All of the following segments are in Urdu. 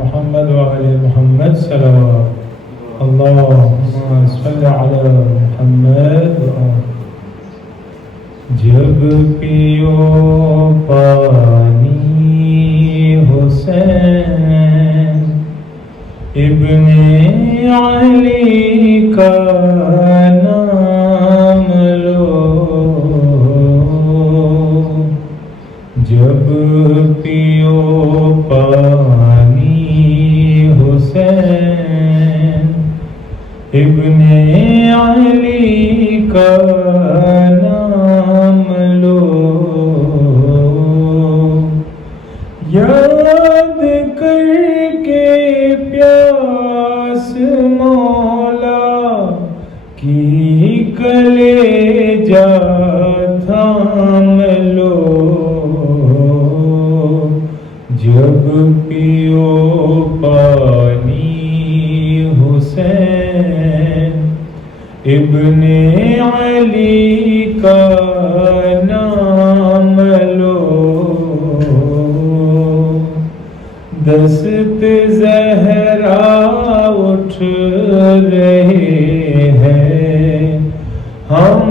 محمد وعلى محمد صلوات اللهم صل على محمد جب پیو پانی حسین ابن علی کا نام لو جب پیو پانی حسین ابن علی کا نام لو یاد کر کے پیاس مولا کی کلیجہ تھام لو جب پیو پانی حسین ابن علی کا نام لو دست زہرا اٹھ رہے ہیں ہم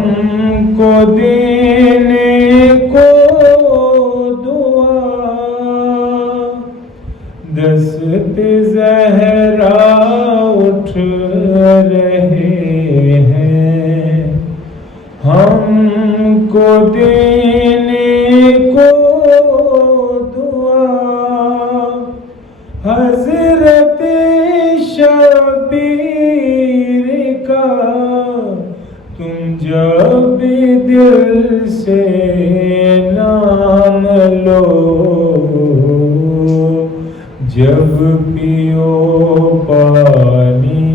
کو دینے کو دست زہرا اٹھ رہے ہیں ہم کو دینے کو دعا حضرت شبیر کا تم جب دل سے نام لو جب پیو پانی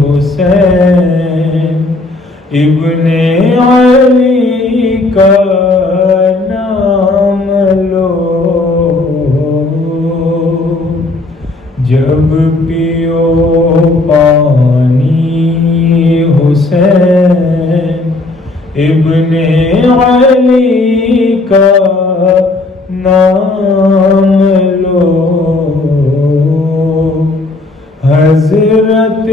حسین ابن علی کا نام لو جب پیو پانی حسین ابن علی کا نام لو حضرت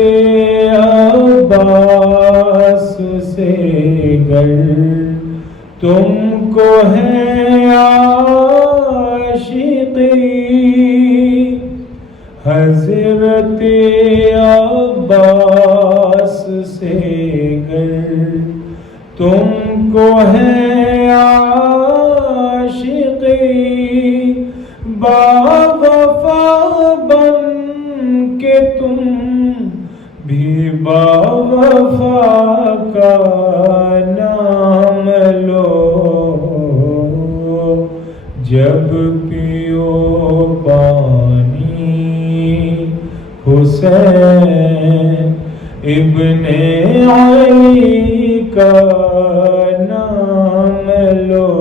عباس سے گر تم کو ہے عاشقی حضرت عباس سے گر تم کو ہے عاشقی باوفا بن کے تم بھی باوفا کا نام لو جب پیو پانی حسین ابن علی کا نام لو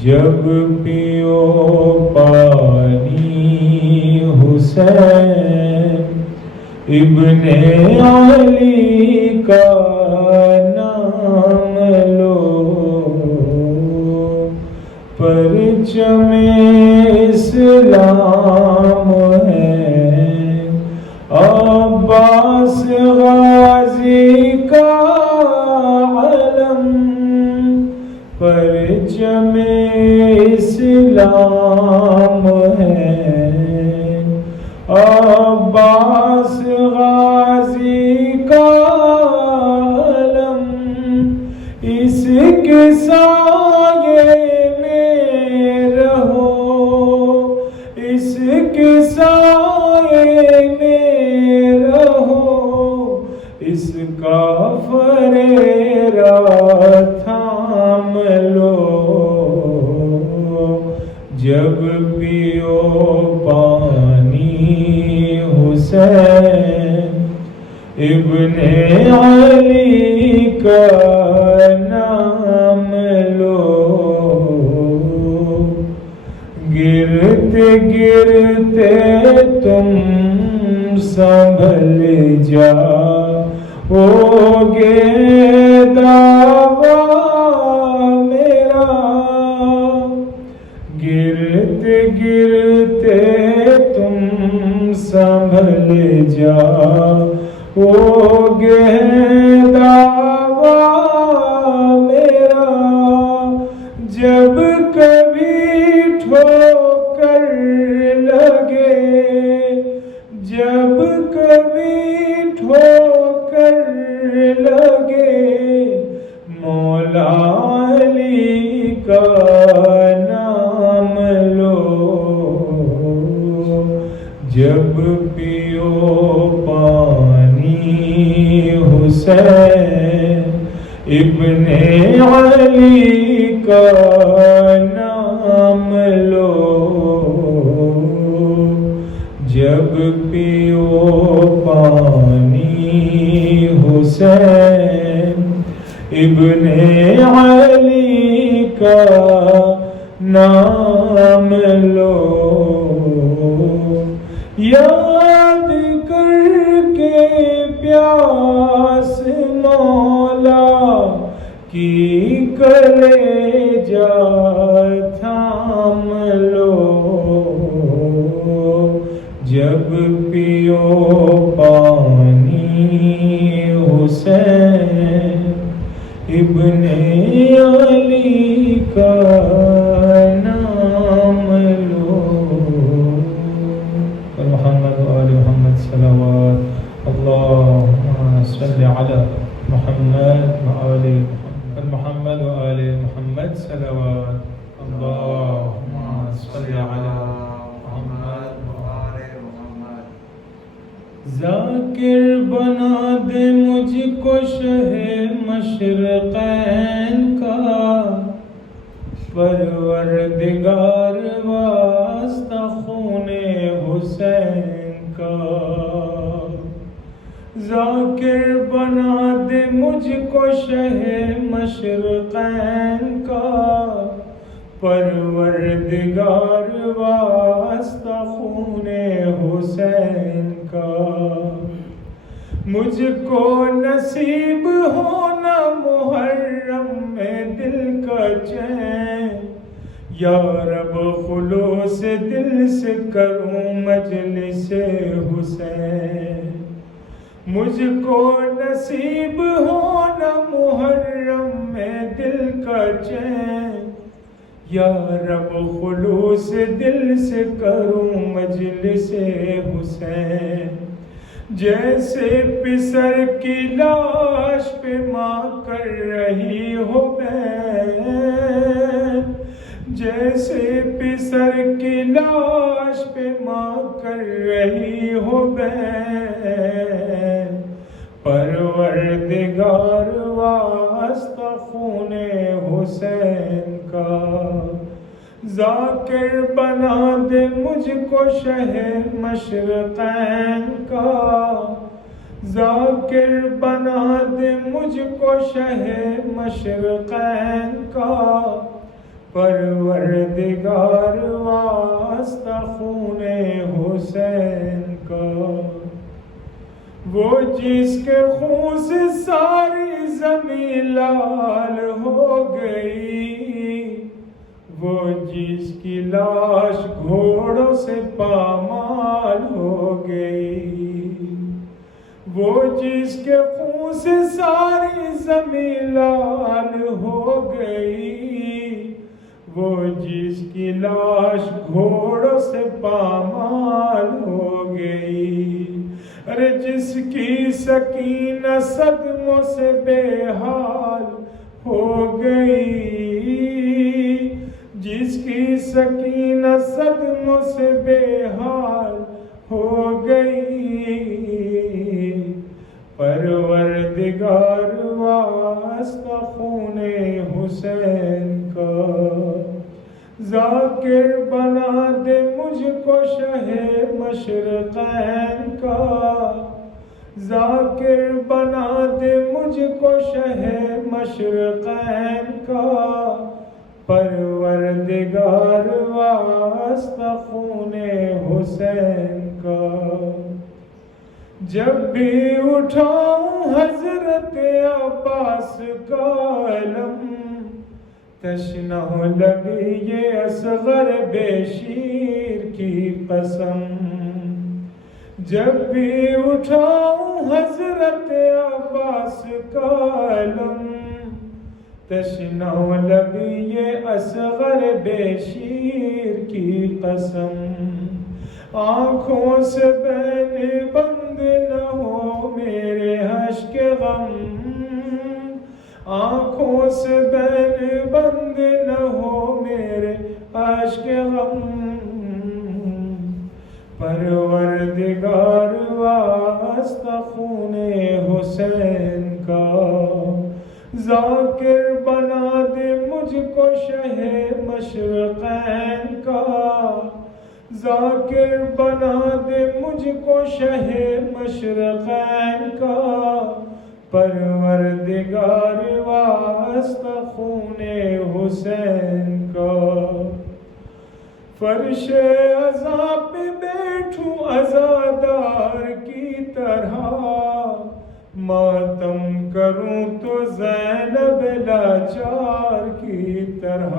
جب پیو پانی حسین ابن علی کا نام لو پرچم اسلام ہے عباس غازی کا علم پرچم اسلام ہے عباس غازی کا علم اس کے سایے میں رہو اس کے سایے میں رہو اس کا فریرہ تھام لو جب پیو پانی حسین ابن علی کا نام لو گرتے گرتے تم سنبھل جاؤ گے دعویٰ میرا گرتے گرتے تم سنبھل جاؤ گے دعویٰ میرا جب کبھی ٹھوکر لگے جب کبھی ٹھوکر لگے مولا علی کا نام لو جب پیو پانی حسین ابن علی کا نام لو جب پیو پانی حسین ابن علی کا نام لو یاد کر کے پیاس مولا کی کلیجہ تھام لو جب پیو پانی حسین ابن علی کا نام لو محمد وآل محمد صلوات اللہم صلی علی محمد وآل محمد وآل محمد صلوات اللہم صلی علی محمد وآل محمد ذاکر بنا دے مجھ کو شہ مشرقین کا پروردگار واسطہ خون حسین کا ذاکر بنا دے مجھ کو شہ مشرقین کا پروردگار واسطہ خون حسین کا مجھ کو نصیب ہونا محرم میں دل کا چین، یا رب خلوص دل سے کروں مجلس حسین، مجھ کو نصیب ہونا محرم میں دل کا چین، یا رب خلوص دل سے کروں مجلس حسین، جیسے پسر کی لاش پہ ماں کر رہی ہو بین، جیسے پسر کی لاش پہ ماں کر رہی ہو بین، پروردگار واسطہ خون حسین کا، ذاکر بنا دے مجھ کو شہ مشرقین کا، ذاکر بنا دے مجھ کو شہ مشرقین کا، پروردگار واسطہ خون حسین کا، وہ جس کے خون سے ساری زمین لال ہو گئی، وہ جس کی لاش گھوڑوں سے پامال ہو گئی، وہ جس کے خون سے ساری زمین لال ہو گئی، وہ جس کی لاش گھوڑوں سے پامال ہو گئی، ارے جس کی سکینہ صدموں سے بے حال ہو گئی، جس کی سکینہ صدموں سے بے حال ہو گئی، پروردگار واسطہ خون حسین کا، ذاکر بنا دے مجھ کو شہ مشرقین کا، ذاکر بنا دے مجھ کو شہ مشرقین کا، پروردگار واسطہ خون حسین کا، جب بھی اٹھاؤں حضرت عباس کا علم، تشنہ لگے یہ اصغر بے شیر کی قسم، جب بھی اٹھاؤں حضرت عباس کا علم، تشنہ لگے یہ اصغر بے شیر کی قسم، آنکھوں سے بین بند نہ ہو میرے اشک غم، آنکھوں سے بین بند نہ ہو میرے اشک غم، پروردگار واسطہ خون حسین کا، ذاکر بنا دے مجھ کو شہ مشرقین کا، ذاکر بنا دے مجھ کو شہ مشرقین کا، پروردگار واسطہ خون حسین کا، فرش عزا پہ بیٹھوں عزادار کی طرح، ماتم کروں تو زینب لاچار کی طرح،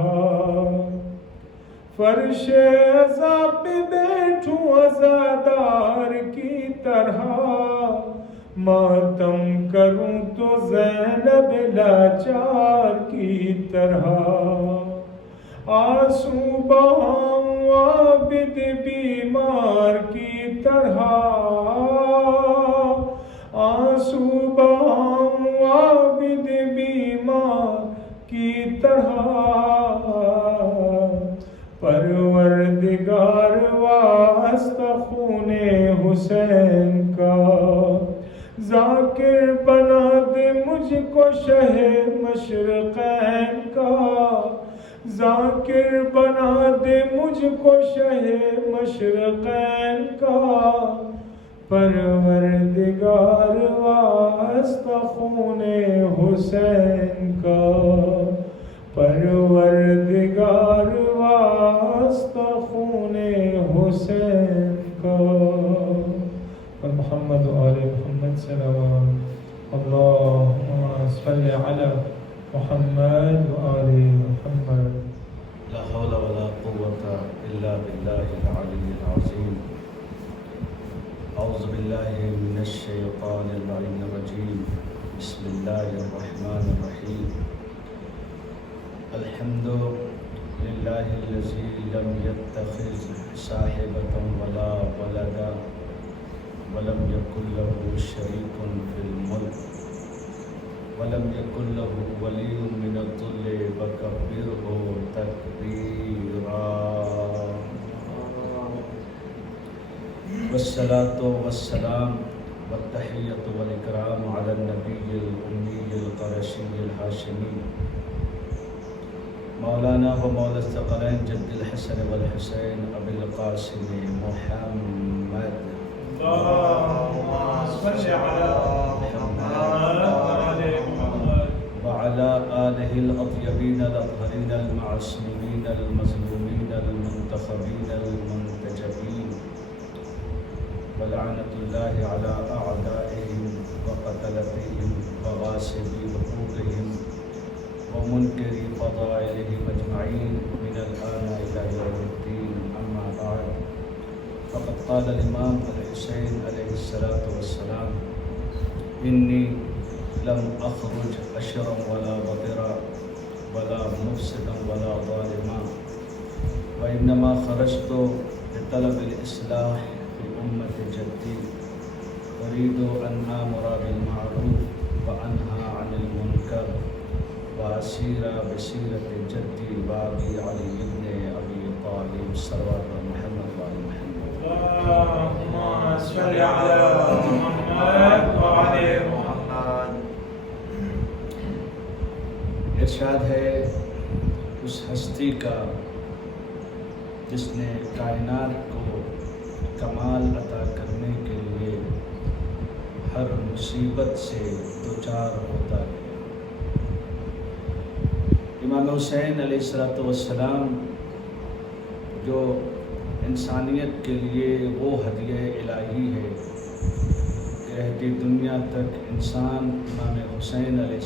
فرش عزا پہ بیٹھوں عزادار کی طرح، ماتم کروں تو زینب لاچار کی طرح، آنسو بہاؤں عابد بیمار کی طرح، آنسو بہاؤں عابد بیمار کی طرح، پروردگار واسطہ خون حسین کا، ذاکر بنا دے مجھ کو شہ مشرقین کا، ذاکر بنا دے مجھ کو شہ مشرقین کا، پروردگار واسطہ خون حسین کا، پروردگار واسطہ خون حسین کا، اور محمد و آل محمد صلی اللہ على محمد وآل محمد. لا حول ولا قوة إلا بالله العلي العظيم. أعوذ بالله من الشيطان اللعين الرجيم. بسم الله الرحمن الرحيم. الحمد لله الذي لم يتخذ صاحبة ولا ولدا ولم يكن له شريك في الملك ولم يكن له ولي من الذل وكبره تكبيرا. والصلاة والسلام والتحية والإكرام على النبي الأمي القرشي الهاشمي مولانا ومولى الثقلين جد الحسن والحسين أبي القاسم محمد. اللهم صل على محمد وآل محمد وعلى آله الأطيبين الأطهرين المعصومين المظلومين المنتخبين المنتجبين. ولعنة الله على أعدائهم وقتلتهم وغاصبي حقوقهم ومنكري فضائلهم أجمعين من الآن إلى يوم الدين. أما بعد، فقد قال الإمام الحسين عليه الصلاة والسلام: إني لم أخرج أشرا ولا بطرا ولا مفسدا ولا ظالما، وإنما خرجت لطلب الإصلاح في أمة جدي، أريد أن آمر بالمعروف وأنهى عن المنكر وأسير بسيرة جدي وأبي علي بن أبي طالب صلوات محمد وآل محمد. اللهم صل على محمد وآل محمد. ارشاد ہے اس ہستی کا جس نے کائنات کو کمال عطا کرنے کے لیے ہر مصیبت سے دوچار ہوتا ہے. امام حسین علیہ السلام جو انسانیت کے لیے وہ ہدیہ الہی ہے کہ رہتی دنیا تک انسان امام حسین علیہ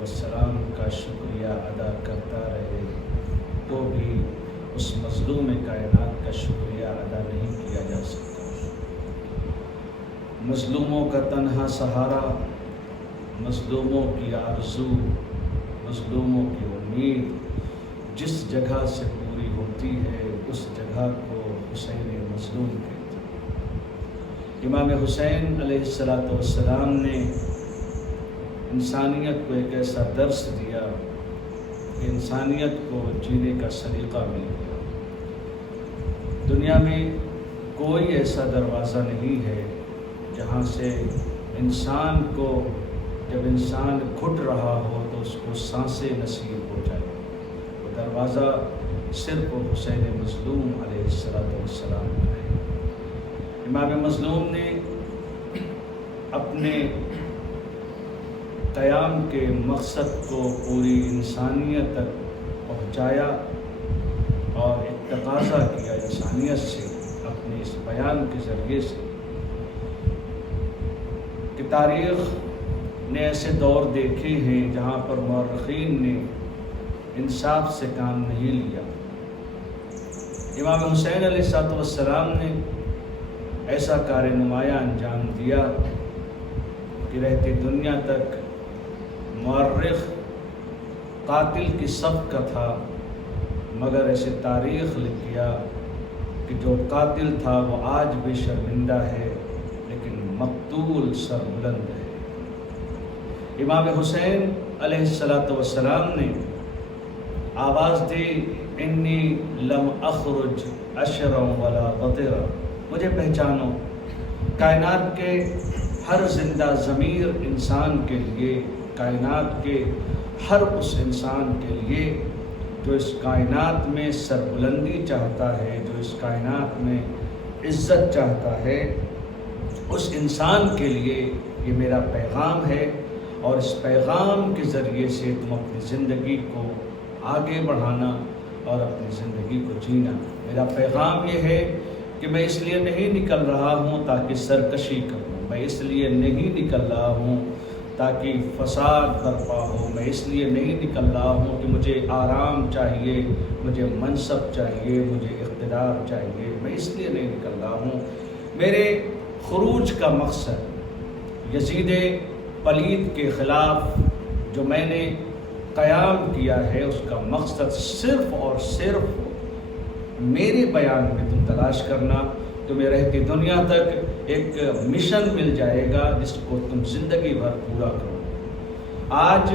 السلام کا شکریہ ادا کرتا رہے تو بھی اس مظلوم کائنات کا شکریہ ادا نہیں کیا جا سکتا. مظلوموں کا تنہا سہارا، مظلوموں کی آرزو، مظلوموں کی امید جس جگہ سے پوری ہوتی ہے اس جگہ کو حسین مظلوم کہتے ہیں. امام حسین علیہ السلام نے انسانیت کو ایک ایسا درس دیا کہ انسانیت کو جینے کا سلیقہ مل گیا. دنیا میں کوئی ایسا دروازہ نہیں ہے جہاں سے انسان کو جب انسان گھٹ رہا ہو تو اس کو سانسیں نصیب ہو جائے. وہ دروازہ صرف حسین مظلوم علیہ السلام کا ہے. امام مظلوم نے اپنے قیام کے مقصد کو پوری انسانیت تک پہنچایا اور ایک تقاضا کیا انسانیت سے اپنے اس بیان کے ذریعے سے کہ تاریخ نے ایسے دور دیکھے ہیں جہاں پر مورخین نے انصاف سے کام نہیں لیا. امام حسین علیہ السلام نے ایسا کار نمایاں انجام دیا کہ رہتی دنیا تک مورخ قاتل کی صف کا تھا مگر ایسے تاریخ لکھ گیا کہ جو قاتل تھا وہ آج بھی شرمندہ ہے لیکن مقتول سر بلند ہے. امام حسین علیہ السلام نے آواز دی: انی لم اخرج اشرا ولا بطرا، مجھے پہچانو. کائنات کے ہر زندہ ضمیر انسان کے لیے، کائنات کے ہر اس انسان کے لیے جو اس کائنات میں سربلندی چاہتا ہے، جو اس کائنات میں عزت چاہتا ہے، اس انسان کے لیے یہ میرا پیغام ہے اور اس پیغام کے ذریعے سے تم اپنی زندگی کو آگے بڑھانا اور اپنی زندگی کو جینا. میرا پیغام یہ ہے کہ میں اس لیے نہیں نکل رہا ہوں تاکہ سرکشی کروں، میں اس لیے نہیں نکل رہا ہوں تاکہ فساد برپا ہو. میں اس لیے نہیں نکل رہا ہوں کہ مجھے آرام چاہیے، مجھے منصب چاہیے، مجھے اقتدار چاہیے. میں اس لیے نہیں نکل رہا ہوں. میرے خروج کا مقصد یزید پلید کے خلاف جو میں نے قیام کیا ہے، اس کا مقصد صرف اور صرف میرے بیان میں تم تلاش کرنا. تمہیں رہتی دنیا تک ایک مشن مل جائے گا جس کو تم زندگی بھر پورا کرو. آج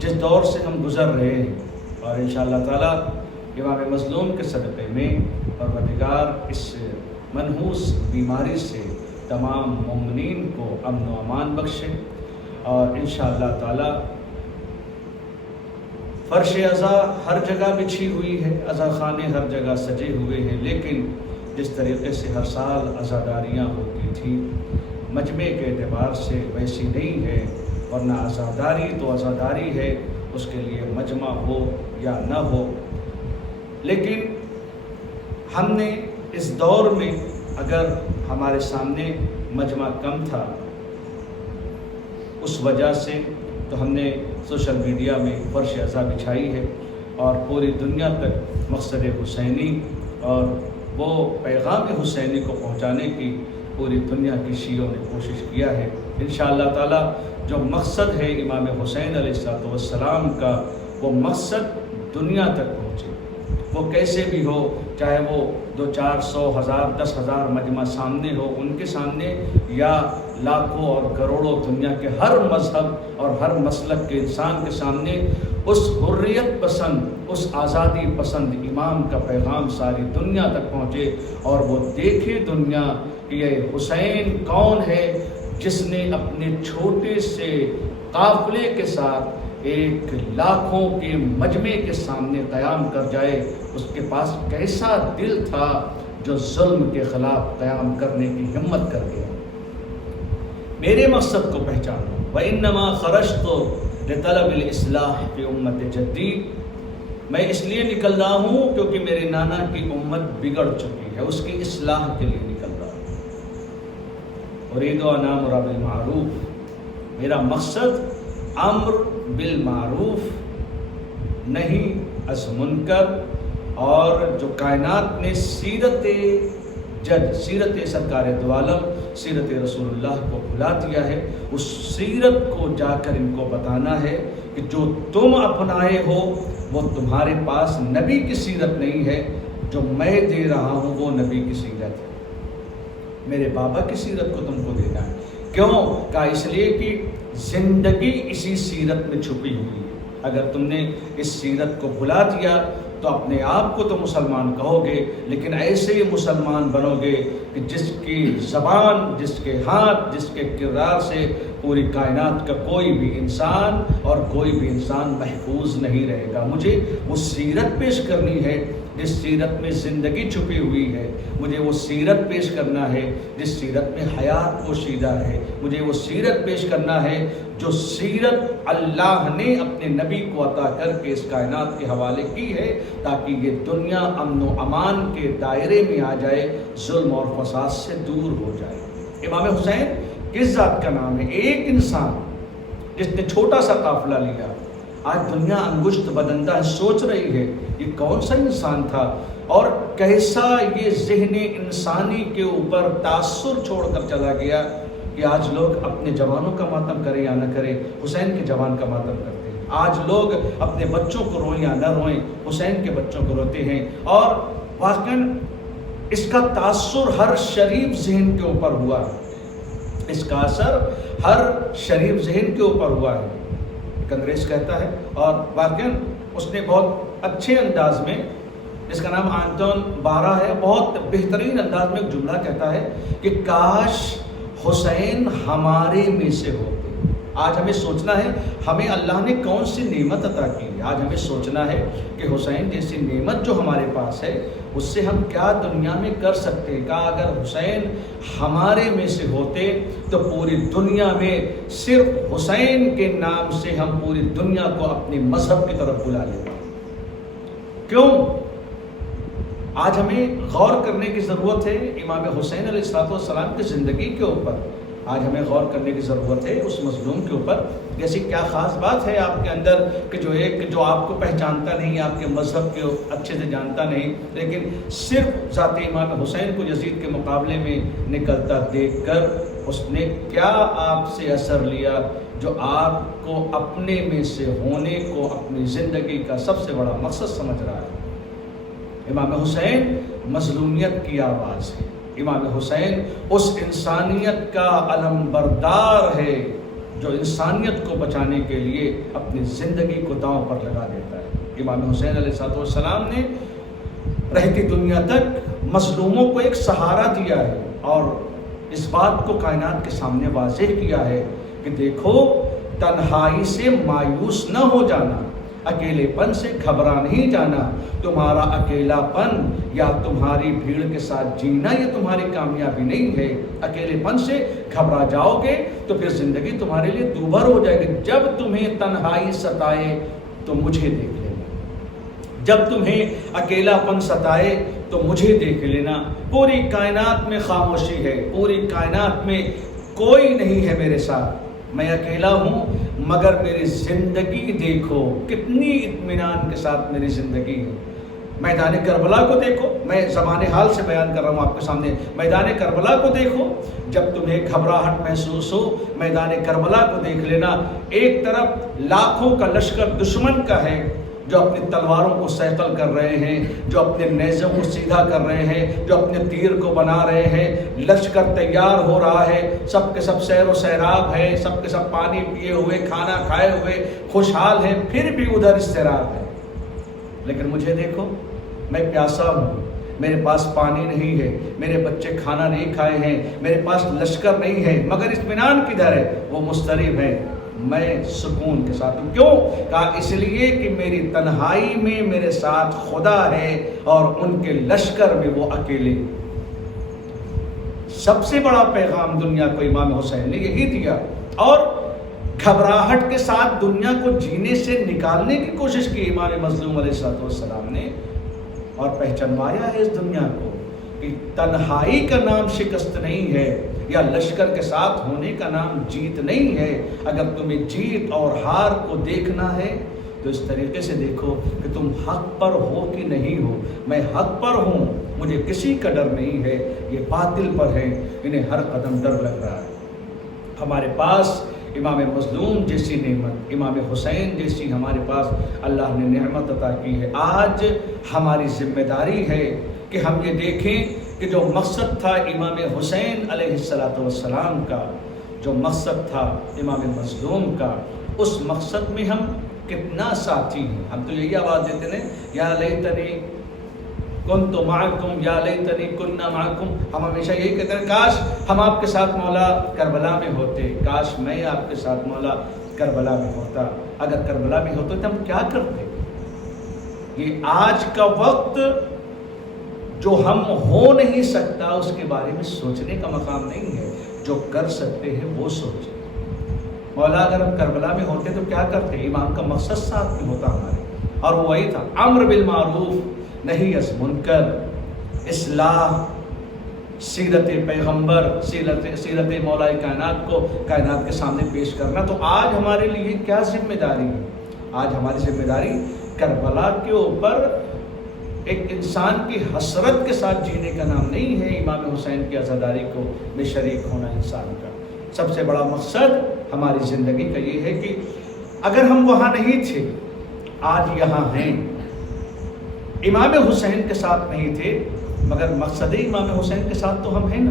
جس دور سے ہم گزر رہے ہیں، اور انشاءاللہ تعالیٰ امام مظلوم کے صدقے میں پروردگار اس منحوس بیماری سے تمام مومنین کو امن و امان بخشے، اور انشاءاللہ تعالیٰ فرش عزا ہر جگہ بچھی ہوئی ہے، عزا خانے ہر جگہ سجے ہوئے ہیں، لیکن جس طریقے سے ہر سال عزاداریاں ہوتی تھیں مجمع کے اعتبار سے ویسی نہیں ہے. ورنہ عزاداری تو عزاداری ہے، اس کے لیے مجمع ہو یا نہ ہو. لیکن ہم نے اس دور میں اگر ہمارے سامنے مجمع کم تھا اس وجہ سے، تو ہم نے سوشل میڈیا میں فرش عزا بچھائی ہے اور پوری دنیا تک مقصد حسینی اور وہ پیغام حسینی کو پہنچانے کی پوری دنیا کی شیعوں نے کوشش کیا ہے. انشاءاللہ تعالیٰ جو مقصد ہے امام حسین علیہ السلام کا، وہ مقصد دنیا تک پہنچے. وہ کیسے بھی ہو، چاہے وہ 200 100 1000 10,000 مجمع سامنے ہو ان کے سامنے، یا لاکھوں اور کروڑوں دنیا کے ہر مذہب اور ہر مسلک کے انسان کے سامنے، اس حریت پسند، اس آزادی پسند امام کا پیغام ساری دنیا تک پہنچے، اور وہ دیکھے دنیا کہ یہ حسین کون ہے جس نے اپنے چھوٹے سے قافلے کے ساتھ ایک لاکھوں کے مجمع کے سامنے قیام کر جائے. اس کے پاس کیسا دل تھا جو ظلم کے خلاف قیام کرنے کی ہمت کر گیا. میرے مقصد کو پہچانو. وَإِنَّمَا خَرَجْتُ لِطَلَبِ الْإِصْلَاحِ فِي أُمَّةِ جَدِّي. میں اس لیے نکل رہا ہوں کیونکہ میرے نانا کی امت بگڑ چکی ہے، اس کی اصلاح کے لیے نکل رہا ہوں. اُرِيدُ أَنْ آمُرَ بِالْمَعْرُوفِ. میرا مقصد امر بالمعروف نہیں از منکر. اور جو کائنات نے سیرت سرکار دو عالم سیرت رسول اللہ کو بھلا دیا ہے، اس سیرت کو جا کر ان کو بتانا ہے کہ جو تم اپنائے ہو وہ تمہارے پاس نبی کی سیرت نہیں ہے، جو میں دے رہا ہوں وہ نبی کی سیرت ہے. میرے بابا کی سیرت کو تم کو دینا ہے. کیوں؟ کہا اس لیے کہ زندگی اسی سیرت میں چھپی ہوئی ہے. اگر تم نے اس سیرت کو بھلا دیا تو اپنے آپ کو تو مسلمان کہو گے، لیکن ایسے ہی مسلمان بنو گے کہ جس کی زبان، جس کے ہاتھ، جس کے کردار سے پوری کائنات کا کوئی بھی انسان اور کوئی بھی انسان محفوظ نہیں رہے گا. مجھے وہ سیرت پیش کرنی ہے جس سیرت میں زندگی چھپی ہوئی ہے. مجھے وہ سیرت پیش کرنا ہے جس سیرت میں حیات پوشیدہ ہے. مجھے وہ سیرت پیش کرنا ہے جو سیرت اللہ نے اپنے نبی کو عطا کر کے اس کائنات کے حوالے کی ہے، تاکہ یہ دنیا امن و امان کے دائرے میں آ جائے، ظلم اور فساد سے دور ہو جائے. امام حسین کس ذات کا نام ہے؟ ایک انسان جس نے چھوٹا سا قافلہ لیا. آج دنیا انگشت بدندہ سوچ رہی ہے یہ کون سا انسان تھا، اور کیسا یہ ذہن انسانی کے اوپر تاثر چھوڑ کر چلا گیا کہ آج لوگ اپنے جوانوں کا ماتم کریں یا نہ کریں، حسین کے جوان کا ماتم کرتے ہیں. آج لوگ اپنے بچوں کو روئیں یا نہ روئیں، حسین کے بچوں کو روتے ہیں. اور واقعاً اس کا تاثر ہر شریف ذہن کے اوپر ہوا ہے. اس کا اثر ہر شریف ذہن کے اوپر ہوا ہے. ایک انگریز کہتا ہے، اور واقعاً اس نے بہت اچھے انداز میں، جس کا نام آنٹون بارا ہے، بہت بہترین انداز میں ایک جملہ کہتا ہے کہ کاش حسین ہمارے میں سے ہوتے. آج ہمیں سوچنا ہے ہمیں اللہ نے کون سی نعمت عطا کی ہے. آج ہمیں سوچنا ہے کہ حسین جیسی نعمت جو ہمارے پاس ہے اس سے ہم کیا دنیا میں کر سکتے ہیں. کہا اگر حسین ہمارے میں سے ہوتے تو پوری دنیا میں صرف حسین کے نام سے ہم پوری دنیا کو اپنے مذہب کی طرف بلا لیتے. کیوں؟ آج ہمیں غور کرنے کی ضرورت ہے امام حسین علیہ السلام کی زندگی کے اوپر. آج ہمیں غور کرنے کی ضرورت ہے اس مظلوم کے اوپر، جیسی کیا خاص بات ہے آپ کے اندر کہ جو آپ کو پہچانتا نہیں، آپ کے مذہب کے اچھے سے جانتا نہیں، لیکن صرف ذات امام حسین کو یزید کے مقابلے میں نکلتا دیکھ کر اس نے کیا آپ سے اثر لیا جو آپ کو اپنے میں سے ہونے کو اپنی زندگی کا سب سے بڑا مقصد سمجھ رہا ہے۔ امام حسین مظلومیت کی آواز ہے، امام حسین اس انسانیت کا علم بردار ہے جو انسانیت کو بچانے کے لیے اپنی زندگی کو داؤں پر لگا دیتا ہے۔ امام حسین علیہ السلام نے رہتی دنیا تک مظلوموں کو ایک سہارا دیا ہے اور اس بات کو کائنات کے سامنے واضح کیا ہے کہ دیکھو، تنہائی سے مایوس نہ ہو جانا، اکیلے پن سے گھبرا نہیں جانا، تمہارا اکیلا پن یا تمہاری بھیڑ کے ساتھ جینا یہ تمہاری کامیابی نہیں ہے۔ اکیلے پن سے گھبرا جاؤ گے تو پھر زندگی تمہارے لیے دوبھر ہو جائے گی۔ جب تمہیں تنہائی ستائے تو مجھے دیکھ لینا، جب تمہیں اکیلا پن ستائے تو مجھے دیکھ لینا۔ پوری کائنات میں خاموشی ہے، پوری کائنات میں کوئی نہیں ہے میرے ساتھ، میں اکیلا ہوں، مگر میری زندگی دیکھو کتنی اطمینان کے ساتھ میری زندگی ہے۔ میدان کربلا کو دیکھو، میں زمان حال سے بیان کر رہا ہوں آپ کے سامنے، میدان کربلا کو دیکھو، جب تمہیں گھبراہٹ محسوس ہو میدان کربلا کو دیکھ لینا۔ ایک طرف لاکھوں کا لشکر دشمن کا ہے جو اپنی تلواروں کو سیطل کر رہے ہیں، جو اپنے نیزوں کو سیدھا کر رہے ہیں، جو اپنے تیر کو بنا رہے ہیں، لشکر تیار ہو رہا ہے، سب کے سب سیر و سیراب ہے، سب کے سب پانی پیے ہوئے، کھانا کھائے ہوئے خوشحال ہیں، پھر بھی ادھر اضطراب ہے۔ لیکن مجھے دیکھو، میں پیاسا ہوں، میرے پاس پانی نہیں ہے، میرے بچے کھانا نہیں کھائے ہیں، میرے پاس لشکر نہیں ہے، مگر اطمینان کدھر ہے؟ وہ مضطرب ہے، میں سکون کے ساتھ ہوں۔ کیوں؟ کہا اس لیے کہ میری تنہائی میں میرے ساتھ خدا ہے اور ان کے لشکر میں وہ اکیلے۔ سب سے بڑا پیغام دنیا کو امام حسین نے یہی دیا، اور گھبراہٹ کے ساتھ دنیا کو جینے سے نکالنے کی کوشش کی امام مظلوم علیہ السلام نے، اور پہچانوایا ہے اس دنیا کو کہ تنہائی کا نام شکست نہیں ہے، یا لشکر کے ساتھ ہونے کا نام جیت نہیں ہے۔ اگر تمہیں جیت اور ہار کو دیکھنا ہے تو اس طریقے سے دیکھو کہ تم حق پر ہو کہ نہیں ہو۔ میں حق پر ہوں، مجھے کسی کا ڈر نہیں ہے، یہ باطل پر ہے، انہیں ہر قدم ڈر لگ رہا ہے۔ ہمارے پاس امام مظلوم جیسی نعمت، امام حسین جیسی ہمارے پاس اللہ نے نعمت عطا کی ہے۔ آج ہماری ذمہ داری ہے کہ ہم یہ دیکھیں کہ جو مقصد تھا امام حسین علیہ السلام کا، جو مقصد تھا امام مظلوم کا، اس مقصد میں ہم کتنا ساتھی ہیں۔ ہم تو یہی آواز دیتے ہیں، یا لیتنی کنت معکم، یا لیتنی کننا معکم۔ ہم ہمیشہ یہی کہتے ہیں، کاش ہم آپ کے ساتھ مولا کربلا میں ہوتے، کاش میں آپ کے ساتھ مولا کربلا میں ہوتا۔ اگر کربلا میں ہوتے تو ہم کیا کرتے؟ یہ آج کا وقت جو ہم ہو نہیں سکتا اس کے بارے میں سوچنے کا مقام نہیں ہے، جو کر سکتے ہیں وہ سوچیں۔ مولا اگر ہم کربلا میں ہوتے تو کیا کرتے؟ امام کا مقصد ساتھ میں ہوتا ہمارے، اور وہ وہی تھا، امر بالمعروف نہی از منکر، اصلاح، سیرت پیغمبر، سیرت مولا کائنات کو کائنات کے سامنے پیش کرنا۔ تو آج ہمارے لیے کیا ذمہ داری ہے؟ آج ہماری ذمہ داری کربلا کے اوپر ایک انسان کی حسرت کے ساتھ جینے کا نام نہیں ہے، امام حسین کی عزاداری کو میں شریک ہونا انسان کا۔ سب سے بڑا مقصد ہماری زندگی کا یہ ہے کہ اگر ہم وہاں نہیں تھے، آج یہاں ہیں، امام حسین کے ساتھ نہیں تھے، مگر مقصد امام حسین کے ساتھ تو ہم ہیں نا۔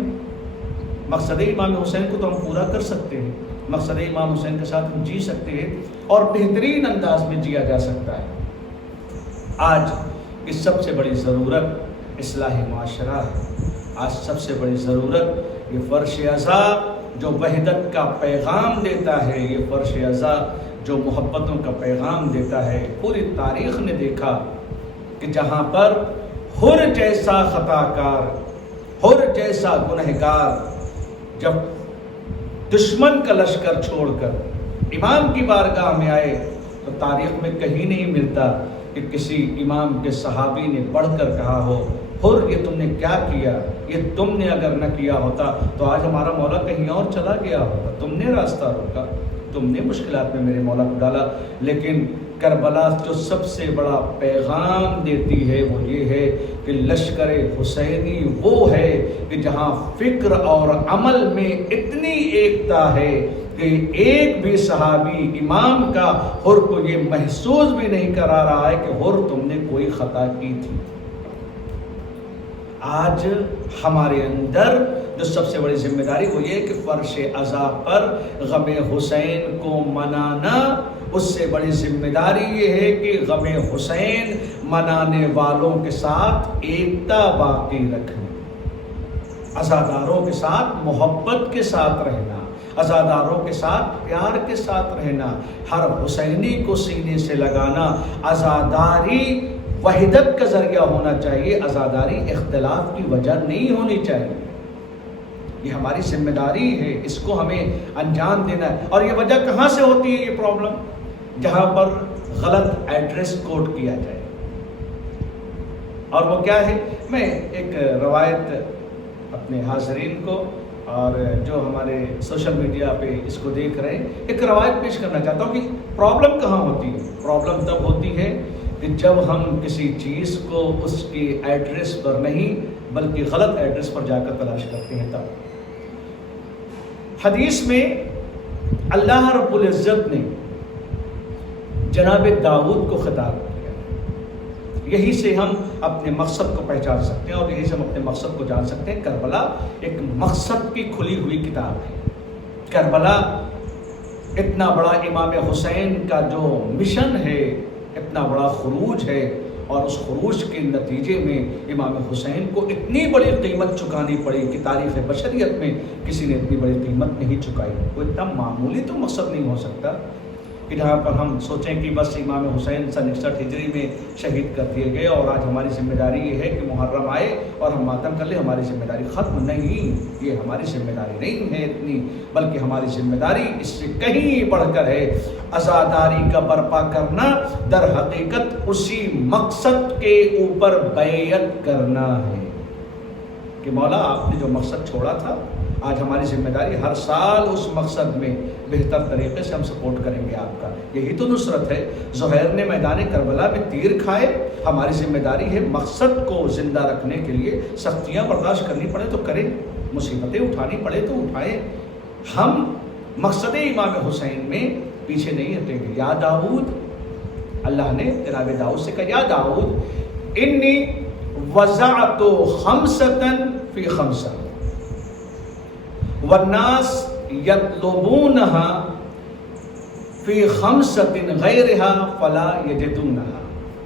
مقصد امام حسین کو تو ہم پورا کر سکتے ہیں، مقصد امام حسین کے ساتھ ہم جی سکتے ہیں، اور بہترین انداز میں جیا جا سکتا ہے۔ آج کی سب سے بڑی ضرورت اصلاح معاشرہ ہے۔ آج سب سے بڑی ضرورت یہ فرش ازا جو وحدت کا پیغام دیتا ہے، یہ فرش ازا جو محبتوں کا پیغام دیتا ہے۔ پوری تاریخ نے دیکھا کہ جہاں پر حر جیسا خطا کار، حر جیسا گنہگار جب دشمن کا لشکر چھوڑ کر امام کی بارگاہ میں آئے تو تاریخ میں کہیں نہیں ملتا کہ کسی امام کے صحابی نے پڑھ کر کہا ہو حر یہ تم نے کیا کیا، یہ تم نے اگر نہ کیا ہوتا تو آج ہمارا مولا کہیں اور چلا گیا ہوتا، تم نے راستہ روکا، تم نے مشکلات میں میرے مولا کو ڈالا۔ لیکن کربلا جو سب سے بڑا پیغام دیتی ہے وہ یہ ہے کہ لشکر حسینی وہ ہے کہ جہاں فکر اور عمل میں اتنی ایکتا ہے کہ ایک بھی صحابی امام کا حر کو یہ محسوس بھی نہیں کرا رہا ہے کہ حر تم نے کوئی خطا کی تھی۔ آج ہمارے اندر جو سب سے بڑی ذمہ داری وہ یہ کہ فرش عزا پر غم حسین کو منانا، اس سے بڑی ذمہ داری یہ ہے کہ غم حسین منانے والوں کے ساتھ ایکتا باقی رکھنا، عزاداروں کے ساتھ محبت کے ساتھ رہنا، عزاداروں کے ساتھ پیار کے ساتھ رہنا، ہر حسینی کو سینے سے لگانا۔ عزاداری وحدت کا ذریعہ ہونا چاہیے، عزاداری اختلاف کی وجہ نہیں ہونی چاہیے۔ یہ ہماری ذمہ داری ہے، اس کو ہمیں انجام دینا ہے۔ اور یہ وجہ کہاں سے ہوتی ہے یہ پرابلم؟ جہاں پر غلط ایڈریس کوڈ کیا جائے۔ اور وہ کیا ہے؟ میں ایک روایت اپنے حاضرین کو اور جو ہمارے سوشل میڈیا پہ اس کو دیکھ رہے ہیں ایک روایت پیش کرنا چاہتا ہوں کہ پرابلم کہاں ہوتی ہے۔ پرابلم تب ہوتی ہے کہ جب ہم کسی چیز کو اس کی ایڈریس پر نہیں بلکہ غلط ایڈریس پر جا کر تلاش کرتے ہیں۔ تب حدیث میں اللہ رب العزت نے جناب داؤد کو خطاب کیا، یہی سے ہم اپنے مقصد کو پہچان سکتے ہیں اور یہی سے ہم اپنے مقصد کو جان سکتے ہیں۔ کربلا ایک مقصد کی کھلی ہوئی کتاب ہے۔ کربلا اتنا بڑا امام حسین کا جو مشن ہے، اتنا بڑا خروج ہے، اور اس خروج کے نتیجے میں امام حسین کو اتنی بڑی قیمت چکانی پڑی کہ تاریخ بشریت میں کسی نے اتنی بڑی قیمت نہیں چکائی۔ وہ اتنا معمولی تو مقصد نہیں ہو سکتا کہ جہاں پر ہم سوچیں کہ بس امام حسین سن 61 ہجری میں شہید کر دیے گئے اور آج ہماری ذمہ داری یہ ہے کہ محرم آئے اور ہم ماتم کر لیں، ہماری ذمہ داری ختم نہیں۔ یہ ہماری ذمہ داری نہیں ہے اتنی، بلکہ ہماری ذمہ داری اس سے کہیں بڑھ کر ہے۔ عزاداری کا برپا کرنا در حقیقت اسی مقصد کے اوپر بیعت کرنا ہے کہ مولا آپ نے جو مقصد چھوڑا تھا، آج ہماری ذمہ داری ہر سال اس مقصد میں بہتر طریقے سے ہم سپورٹ کریں گے آپ کا۔ یہی تو نصرت ہے۔ زہیر نے میدان کربلا میں تیر کھائے، ہماری ذمہ داری ہے مقصد کو زندہ رکھنے کے لیے سختیاں برداشت کرنی پڑے تو کریں، مصیبتیں اٹھانی پڑے تو اٹھائیں۔ ہم مقصد امام حسین میں پیچھے نہیں ہٹیں گے۔ یا داؤد، اللہ نے جناب داؤد سے کہا، یا داؤد انی وضعت خمسۃ فی خمسہ والناس یطلبونها فی خمسۃ غیرہا فلا یجدونہا۔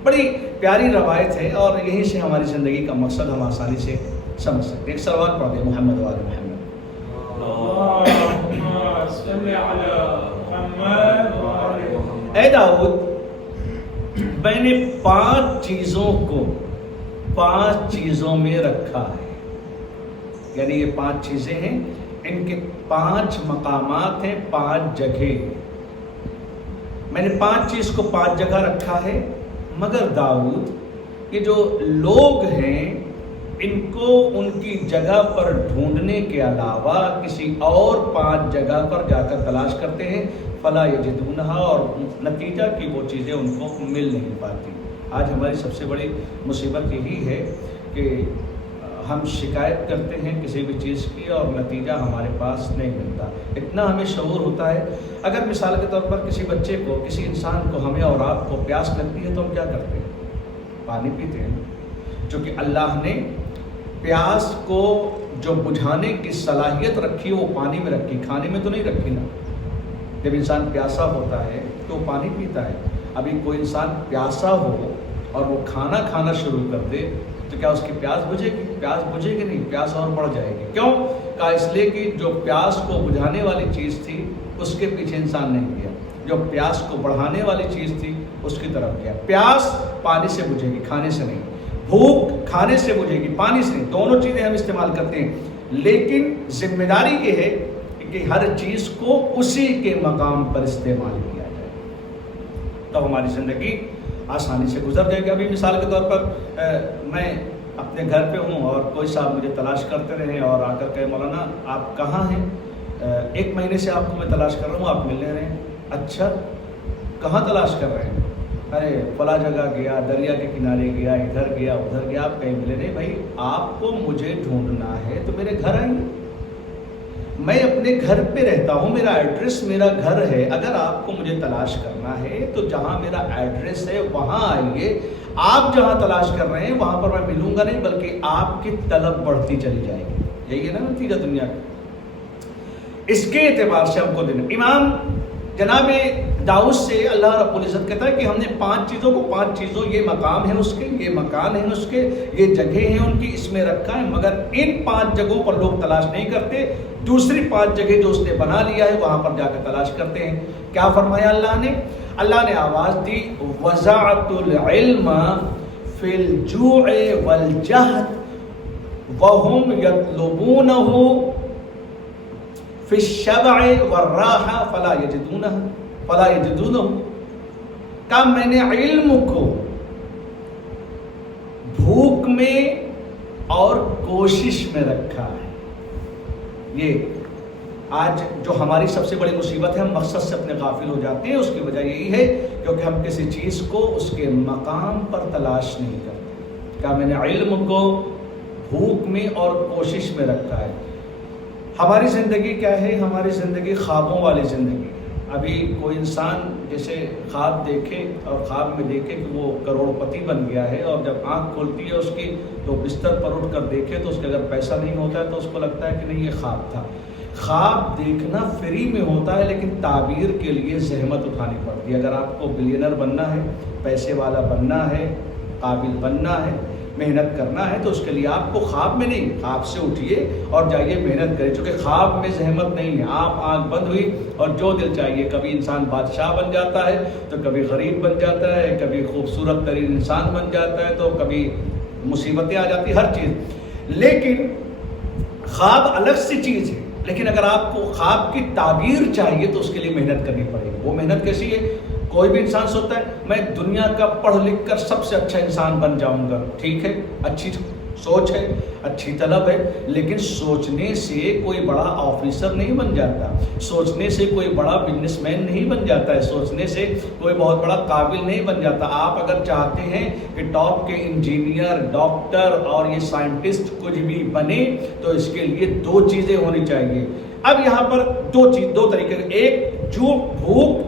بڑی پیاری روایت ہے اور یہیں سے ہماری زندگی کا مقصد ہم آسانی سے سمجھ سکتے ہیں۔ ایک صلوات پڑھ دیں محمد وآل محمد۔ اے داؤد، میں نے 5 چیزوں کو 5 چیزوں میں رکھا ہے، یعنی یہ 5 چیزیں ہیں، ان کے 5 مقامات ہیں، 5 جگہ۔ میں نے 5 چیز کو 5 جگہ رکھا ہے، مگر داؤد یہ جو لوگ ہیں ان کو ان کی جگہ پر ڈھونڈنے کے علاوہ کسی اور 5 جگہ پر جا کر تلاش کرتے ہیں، فلا یجدونہا، اور نتیجہ کہ وہ چیزیں ان کو مل نہیں پاتی۔ آج ہماری سب سے بڑی مصیبت یہی ہے کہ ہم شکایت کرتے ہیں کسی بھی چیز کی اور نتیجہ ہمارے پاس نہیں ملتا۔ اتنا ہمیں شعور ہوتا ہے، اگر مثال کے طور پر کسی بچے کو، کسی انسان کو، ہمیں اور آپ کو پیاس لگتی ہے تو ہم کیا کرتے ہیں؟ پانی پیتے ہیں۔ چونکہ اللہ نے پیاس کو جو بجھانے کی صلاحیت رکھی وہ پانی میں رکھی، کھانے میں تو نہیں رکھی نا۔ جب انسان پیاسا ہوتا ہے تو وہ پانی پیتا ہے۔ ابھی کوئی انسان پیاسا ہو اور وہ کھانا کھانا شروع کر دے تو کیا اس کی پیاس بجھے گی؟ پیاس بجھے گی نہیں، پیاس اور بڑھ جائے گی۔ کیوں؟ کہا اس لیے کہ جو پیاس کو بجھانے والی چیز تھی اس کے پیچھے انسان نہیں گیا، جو پیاس کو بڑھانے والی چیز تھی اس کی طرف گیا۔ پیاس پانی سے بجھے گی، کھانے سے نہیں۔ بھوک کھانے سے بجھے گی، پانی سے نہیں۔ دونوں چیزیں ہم استعمال کرتے ہیں، لیکن ذمہ داری یہ ہے کہ ہر چیز کو اسی کے مقام پر استعمال کیا جائے، تو ہماری زندگی آسانی سے گزر جائے گی۔ ابھی مثال کے طور پر میں اپنے گھر پہ ہوں اور کوئی صاحب مجھے تلاش کرتے رہے اور آ کر کہے مولانا آپ کہاں ہیں؟ 1 مہینے سے آپ کو میں تلاش کر رہا ہوں، آپ ملنے رہے ہیں۔ اچھا کہاں تلاش کر رہے ہیں؟ ارے فلاں جگہ گیا، دریا کے کنارے گیا، ادھر گیا ادھر گیا، آپ کہیں ملے نہیں۔ بھائی آپ کو مجھے ڈھونڈنا ہے تو میرے گھر آئیے، میں اپنے گھر پہ رہتا ہوں، میرا ایڈریس میرا گھر ہے۔ اگر آپ کو مجھے تلاش کرنا ہے تو جہاں میرا ایڈریس ہے وہاں آئیے، آپ جہاں تلاش کر رہے ہیں وہاں پر میں ملوں گا نہیں، بلکہ آپ کی طلب بڑھتی چلی جائے گی۔ یہی ہے نا نتیجہ دنیا کا۔ اس کے اعتبار سے ہم کو دینا، امام جناب داؤد سے اللہ رب العزت کہتا ہے کہ ہم نے 5 چیزوں کو، 5 چیزوں، یہ مقام ہے اس کے، یہ مکان ہے اس کے، یہ جگہ ہیں ان کی، اس میں رکھا ہے، مگر ان 5 جگہوں پر لوگ تلاش نہیں کرتے، دوسری 5 جگہ جو اس نے بنا لیا ہے وہاں پر جا کر تلاش کرتے ہیں۔ کیا فرمایا اللہ نے؟ اللہ نے آواز دی وَزَعْتُ الْعِلْمَ فِي الْجُوعِ وَالْجَهْدِ وَهُمْ يَطْلُبُونَهُ فِي الشَّبْعِ وَالرَّاحَةِ فَلَا يَجِدُونَهُ۔ کہا میں نے علم کو بھوک میں اور کوشش میں رکھا ہے۔ یہ آج جو ہماری سب سے بڑی مصیبت ہے، ہم مقصد سے اپنے غافل ہو جاتے ہیں، اس کی وجہ یہی ہے کیونکہ ہم کسی چیز کو اس کے مقام پر تلاش نہیں کرتے۔ کہا میں نے علم کو بھوک میں اور کوشش میں رکھا ہے۔ ہماری زندگی کیا ہے؟ ہماری زندگی خوابوں والی زندگی ہے۔ ابھی کوئی انسان جیسے خواب دیکھے اور خواب میں دیکھے کہ وہ کروڑ پتی بن گیا ہے، اور جب آنکھ کھولتی ہے اس کی تو بستر پر اٹھ کر دیکھے تو اس کے اگر پیسہ نہیں ہوتا ہے تو اس کو لگتا ہے کہ نہیں یہ خواب تھا۔ خواب دیکھنا فری میں ہوتا ہے، لیکن تعبیر کے لیے زحمت اٹھانی پڑتی ہے۔ اگر آپ کو بلینر بننا ہے، پیسے والا بننا ہے، قابل بننا ہے، محنت کرنا ہے، تو اس کے لیے آپ کو خواب میں نہیں، خواب سے اٹھیے اور جائیے محنت کریں، چونکہ خواب میں زحمت نہیں ہے۔ آپ آنکھ بند ہوئی اور جو دل چاہیے، کبھی انسان بادشاہ بن جاتا ہے تو کبھی غریب بن جاتا ہے، کبھی خوبصورت ترین انسان بن جاتا ہے تو کبھی مصیبتیں آ جاتی، ہر چیز۔ لیکن خواب الگ سی چیز ہے، لیکن اگر آپ کو خواب کی تعبیر چاہیے تو اس کے لیے محنت کرنی پڑے گی۔ وہ محنت کیسی ہے؟ کوئی بھی انسان سوچتا ہے میں دنیا کا پڑھ لکھ کر سب سے اچھا انسان بن جاؤں گا، ٹھیک ہے، اچھی سوچ ہے، اچھی طلب ہے، لیکن سوچنے سے کوئی بڑا آفیسر نہیں بن جاتا، سوچنے سے کوئی بڑا بزنس مین نہیں بن جاتا ہے، سوچنے سے کوئی بہت بڑا قابل نہیں بن جاتا۔ آپ اگر چاہتے ہیں کہ ٹاپ کے انجینئر، ڈاکٹر اور یہ سائنٹسٹ کچھ بھی بنے تو اس کے لیے 2 چیزیں ہونی چاہیے۔ اب یہاں پر 2 طریقے، ایک جو بھوک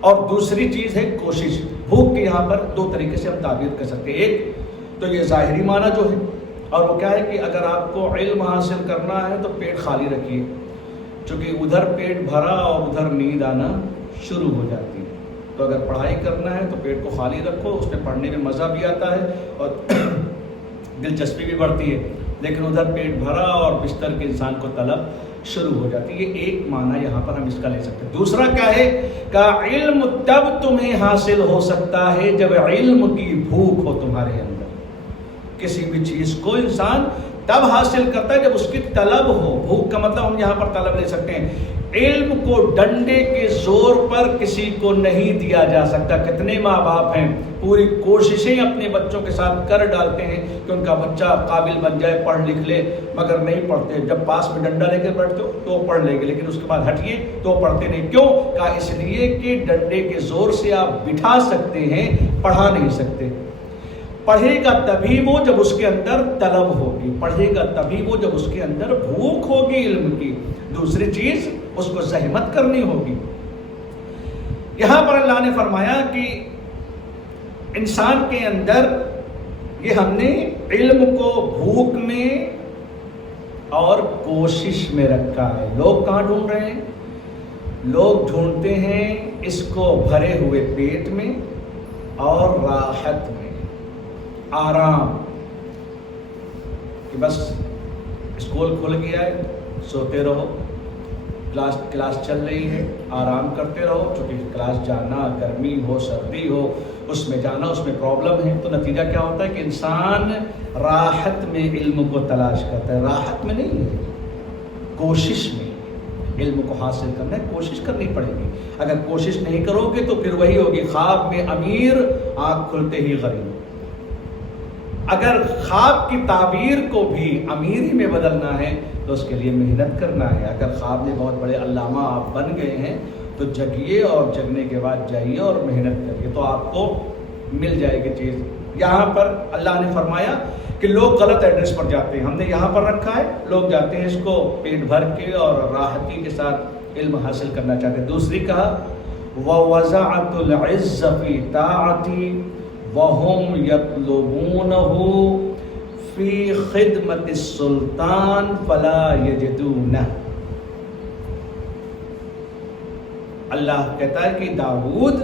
اور دوسری چیز ہے کوشش۔ بھوک کے یہاں پر 2 طریقے سے ہم تعبیر کر سکتے ہیں۔ ایک تو یہ ظاہری معنی جو ہے، اور وہ کیا ہے کہ اگر آپ کو علم حاصل کرنا ہے تو پیٹ خالی رکھیے، چونکہ ادھر پیٹ بھرا اور ادھر نیند آنا شروع ہو جاتی ہے۔ تو اگر پڑھائی کرنا ہے تو پیٹ کو خالی رکھو، اس میں پڑھنے میں مزہ بھی آتا ہے اور دلچسپی بھی بڑھتی ہے، لیکن ادھر پیٹ بھرا اور بستر کے انسان کو طلب شروع ہو جاتی ہے۔ یہ ایک معنی یہاں پر ہم اس کا لے سکتے ہیں۔ دوسرا کیا ہے کہ علم تب تمہیں حاصل ہو سکتا ہے جب علم کی بھوک ہو تمہارے اندر۔ کسی بھی چیز کو انسان تب حاصل کرتا ہے جب اس کی طلب ہو۔ بھوک کا مطلب ہم یہاں پر طلب لے سکتے ہیں۔ علم کو ڈنڈے کے زور پر کسی کو نہیں دیا جا سکتا۔ کتنے ماں باپ ہیں پوری کوششیں اپنے بچوں کے ساتھ کر ڈالتے ہیں کہ ان کا بچہ قابل بن جائے، پڑھ لکھ لے، مگر نہیں پڑھتے۔ جب پاس میں ڈنڈا لے کے بیٹھتے ہو تو پڑھ لیں گے، لیکن اس کے بعد ہٹیے تو پڑھتے نہیں۔ کیوں؟ کہا اس لیے کہ ڈنڈے کے زور سے آپ بٹھا سکتے ہیں، پڑھا نہیں سکتے۔ پڑھے گا تبھی وہ جب اس کے اندر طلب ہوگی، پڑھے گا تبھی وہ جب اس کے اندر بھوک ہوگی علم کی۔ دوسری چیز اس کو زحمت کرنی ہوگی۔ یہاں پر اللہ نے فرمایا کہ انسان کے اندر یہ ہم نے علم کو بھوک میں اور کوشش میں رکھا ہے۔ لوگ کہاں ڈھونڈ رہے ہیں؟ لوگ ڈھونڈتے ہیں اس کو بھرے ہوئے پیٹ میں اور راحت میں، آرام، کہ بس اسکول کھل گیا ہے، سوتے رہو، کلاس چل رہی ہے، آرام کرتے رہو، چونکہ کلاس جانا، گرمی ہو سردی ہو، اس میں جانا، اس میں پرابلم ہے۔ تو نتیجہ کیا ہوتا ہے کہ انسان راحت میں علم کو تلاش کرتا ہے، راحت میں نہیں ہے، کوشش میں۔ علم کو حاصل کرنا ہے، کوشش کرنی پڑے گی۔ اگر کوشش نہیں کرو گے تو پھر وہی ہوگی، خواب میں امیر، آنکھ کھلتے ہی غریب۔ اگر خواب کی تعبیر کو بھی امیری میں بدلنا ہے تو اس کے لیے محنت کرنا ہے. اگر خواب میں بہت بڑے علامہ آپ بن گئے ہیں تو جگیے اور جگنے کے بعد جائیے اور محنت کریے تو آپ کو مل جائے گی چیز. یہاں پر اللہ نے فرمایا کہ لوگ غلط ایڈریس پر جاتے ہیں. ہم نے یہاں پر رکھا ہے, لوگ جاتے ہیں اس کو پیٹ بھر کے اور راحتی کے ساتھ علم حاصل کرنا چاہتے ہیں. دوسری کہا وَوَزَعَتُ الْعِزَّ فِي طَاعَتِي وَهُمْ يَطْلُبُونَهُ فِي خِدْمَةِ السُّلْطَانِ فَلَا يَجِدُونَهُ. اللہ کہتا ہے کہ داؤد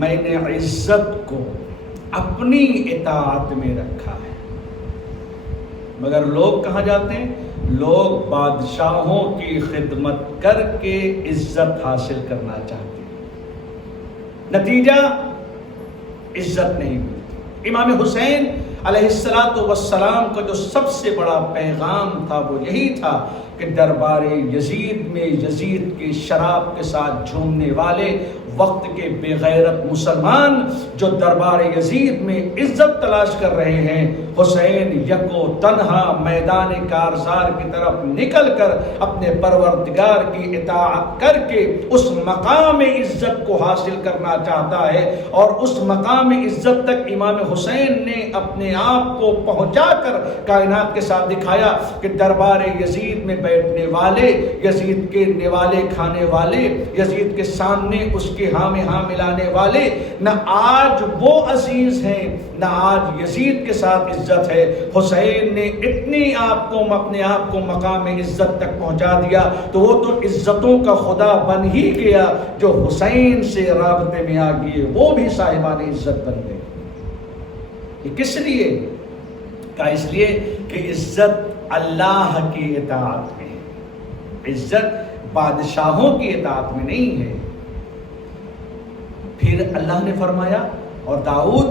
میں نے عزت کو اپنی اطاعت میں رکھا ہے. مگر لوگ کہاں جاتے ہیں؟ لوگ بادشاہوں کی خدمت کر کے عزت حاصل کرنا چاہتے ہیں. نتیجہ عزت نہیں ملتی. امام حسین علیہ السلام کا جو سب سے بڑا پیغام تھا وہ یہی تھا کہ دربار یزید میں یزید کی شراب کے ساتھ جھومنے والے وقت کے بے غیرت مسلمان جو دربار یزید میں عزت تلاش کر رہے ہیں, حسین یکو تنہا میدان کارزار کی طرف نکل کر اپنے پروردگار کی اطاعت کر کے اس مقام عزت کو حاصل کرنا چاہتا ہے. اور اس مقام عزت تک امام حسین نے اپنے آپ کو پہنچا کر کائنات کے ساتھ دکھایا کہ دربار یزید میں بیٹھنے والے, یزید کے نوالے کھانے والے, یزید کے سامنے اس کے ہاں میں ہاں ملانے والے نہ آج وہ عزیز ہیں نہ آج یزید کے ساتھ عزت ہے. حسین نے اتنی اپنے آپ کو مقام عزت تک پہنچا دیا تو وہ تو عزتوں کا خدا بن ہی گیا. جو حسین سے رابطے میں آ گئے وہ بھی صاحبان عزت بن گئے. یہ کس لیے؟ کہا اس لیے کہ عزت اللہ کی اطاعت میں ہے, عزت بادشاہوں کی اطاعت میں نہیں ہے. پھر اللہ نے فرمایا اور داؤد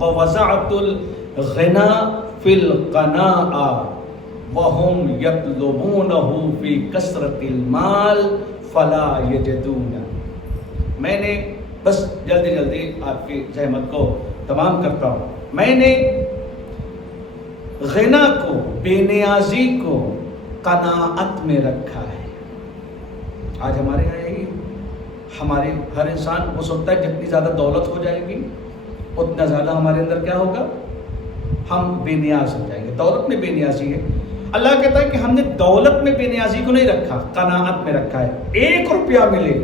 وَوَزَعْتُ الْغِنَا فِي الْقَنَاعَ وَهُمْ يَطْلُبُونَهُ فِي كَثْرَةِ الْمَالِ فَلَا يَجِدُونَ. میں نے بس جلدی آپ کی زحمت کو تمام کرتا ہوں. میں نے غنا کو, بے نیازی کو قناعت میں رکھا ہے. آج ہمارے یہاں یہی ہمارے ہر انسان وہ سوچتا ہے جتنی زیادہ دولت ہو جائے گی اتنا زیادہ ہمارے اندر کیا ہوگا, ہم بے نیاز ہو جائیں گے. دولت میں بے نیازی ہے. اللہ کہتا ہے کہ ہم نے دولت میں بے نیازی کو نہیں رکھا, قناعت میں رکھا ہے. 1 روپیہ ملے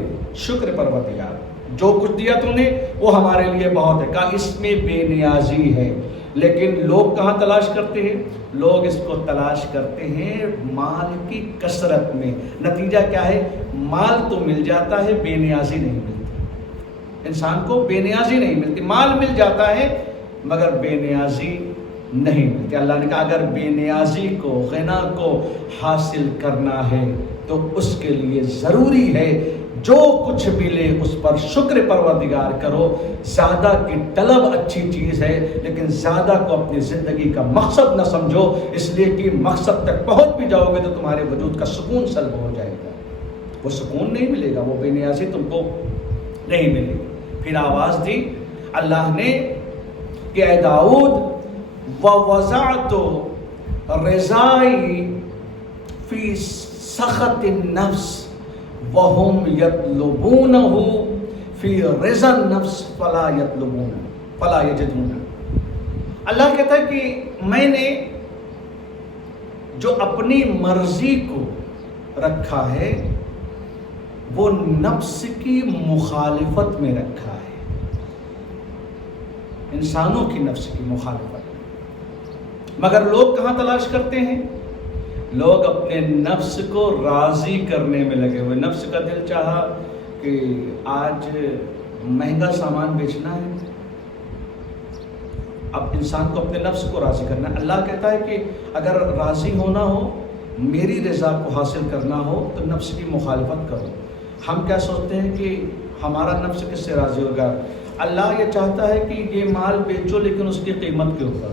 شکر پروردگار, جو کچھ دیا تو نے وہ ہمارے لیے بہت ہے. کہا اس میں بے نیازی ہے. لیکن لوگ کہاں تلاش کرتے ہیں؟ لوگ اس کو تلاش کرتے ہیں مال کی کثرت میں. نتیجہ کیا ہے؟ مال تو مل جاتا ہے, بے نیازی نہیں ملتی. انسان کو بے نیازی نہیں ملتی. مال مل جاتا ہے مگر بے نیازی نہیں ملتی. اللہ نے کہا اگر بے نیازی کو, غنا کو حاصل کرنا ہے تو اس کے لیے ضروری ہے جو کچھ ملے اس پر شکر پروردگار کرو. زیادہ کی طلب اچھی چیز ہے لیکن زیادہ کو اپنی زندگی کا مقصد نہ سمجھو, اس لیے کہ مقصد تک پہنچ بھی جاؤ گے تو تمہارے وجود کا سکون سلب ہو جائے گا. وہ سکون نہیں ملے گا, وہ بے نیازی تم کو نہیں ملے گی. پھر آواز دی اللہ نے کہ اے داؤد وَوَزَعْتُ رِضَائِي فِي سَخَطِ النَّفْسِ وَهُمْ يَطْلُبُونَهُ فِي رِضَى النَّفْسِ فَلَا يَجِدُونَ. اللہ کہتا ہے کہ میں نے جو اپنی مرضی کو رکھا ہے وہ نفس کی مخالفت میں رکھا ہے, انسانوں کی نفس کی مخالفت. مگر لوگ کہاں تلاش کرتے ہیں؟ لوگ اپنے نفس کو راضی کرنے میں لگے ہوئے. نفس کا دل چاہا کہ آج مہنگا سامان بیچنا ہے, اب انسان کو اپنے نفس کو راضی کرنا ہے. اللہ کہتا ہے کہ اگر راضی ہونا ہو, میری رضا کو حاصل کرنا ہو تو نفس کی مخالفت کرو. ہم کیا سوچتے ہیں کہ ہمارا نفس کس سے راضی ہوگا؟ اللہ یہ چاہتا ہے کہ یہ مال بیچو لیکن اس کی قیمت کے اوپر,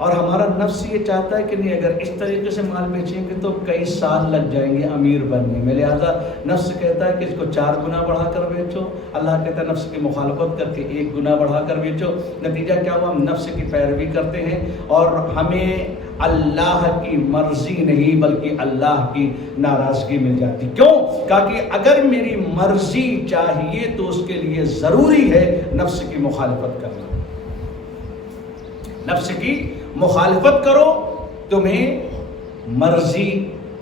اور ہمارا نفس یہ چاہتا ہے کہ نہیں اگر اس طریقے سے مال بیچیں گے تو کئی سال لگ جائیں گے امیر بننے میں، لہٰذا نفس کہتا ہے کہ اس کو 4 گنا بڑھا کر بیچو، اللہ کہتا ہے نفس کی مخالفت کر کے 1 گنا بڑھا کر بیچو۔ نتیجہ کیا ہوا؟ ہم نفس کی پیروی کرتے ہیں اور ہمیں اللہ کی مرضی نہیں بلکہ اللہ کی ناراضگی مل جاتی۔ کیوں؟ کہ اگر میری مرضی چاہیے تو اس کے لیے ضروری ہے نفس کی مخالفت کرنا۔ نفس کی مخالفت کرو تمہیں مرضی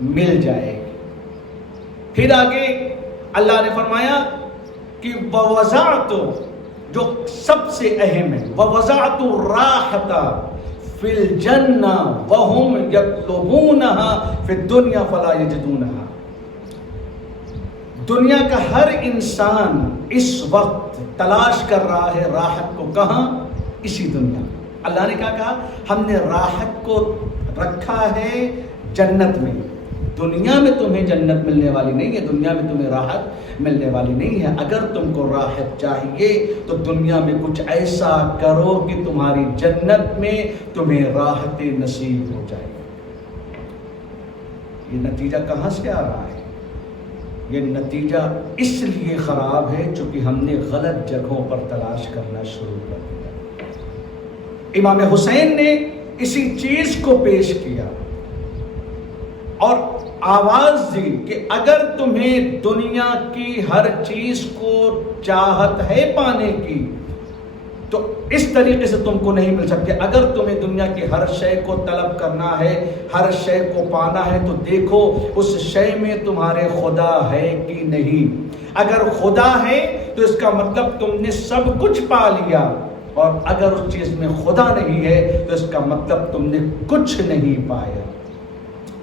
مل جائے گی۔ پھر آگے اللہ نے فرمایا کہ وَوَضَعْتُ، جو سب سے اہم ہے، وَوَضَعْتُ الرَّاحَةَ فِي الْجَنَّةِ وَهُمْ يَطْلُبُونَهَا فِي الدُّنْيَا فَلَا يَجِدُونَهَا۔ دنیا کا ہر انسان اس وقت تلاش کر رہا ہے راحت کو، کہاں؟ اسی دنیا۔ اللہ نے کیا کہا؟ ہم نے راحت کو رکھا ہے جنت میں۔ دنیا میں تمہیں جنت ملنے والی نہیں ہے، دنیا میں تمہیں راحت ملنے والی نہیں ہے۔ اگر تم کو راحت چاہیے تو دنیا میں کچھ ایسا کرو کہ تمہاری جنت میں تمہیں راحت نصیب ہو جائے۔ یہ نتیجہ کہاں سے آ رہا ہے؟ یہ نتیجہ اس لیے خراب ہے چونکہ ہم نے غلط جگہوں پر تلاش کرنا شروع کر دیا۔ امام حسین نے اسی چیز کو پیش کیا اور آواز دی کہ اگر تمہیں دنیا کی ہر چیز کو چاہت ہے پانے کی تو اس طریقے سے تم کو نہیں مل سکتے۔ اگر تمہیں دنیا کی ہر شے کو طلب کرنا ہے، ہر شے کو پانا ہے تو دیکھو اس شے میں تمہارے خدا ہے کہ نہیں۔ اگر خدا ہے تو اس کا مطلب تم نے سب کچھ پا لیا، اور اگر اس چیز میں خدا نہیں ہے تو اس کا مطلب تم نے کچھ نہیں پایا،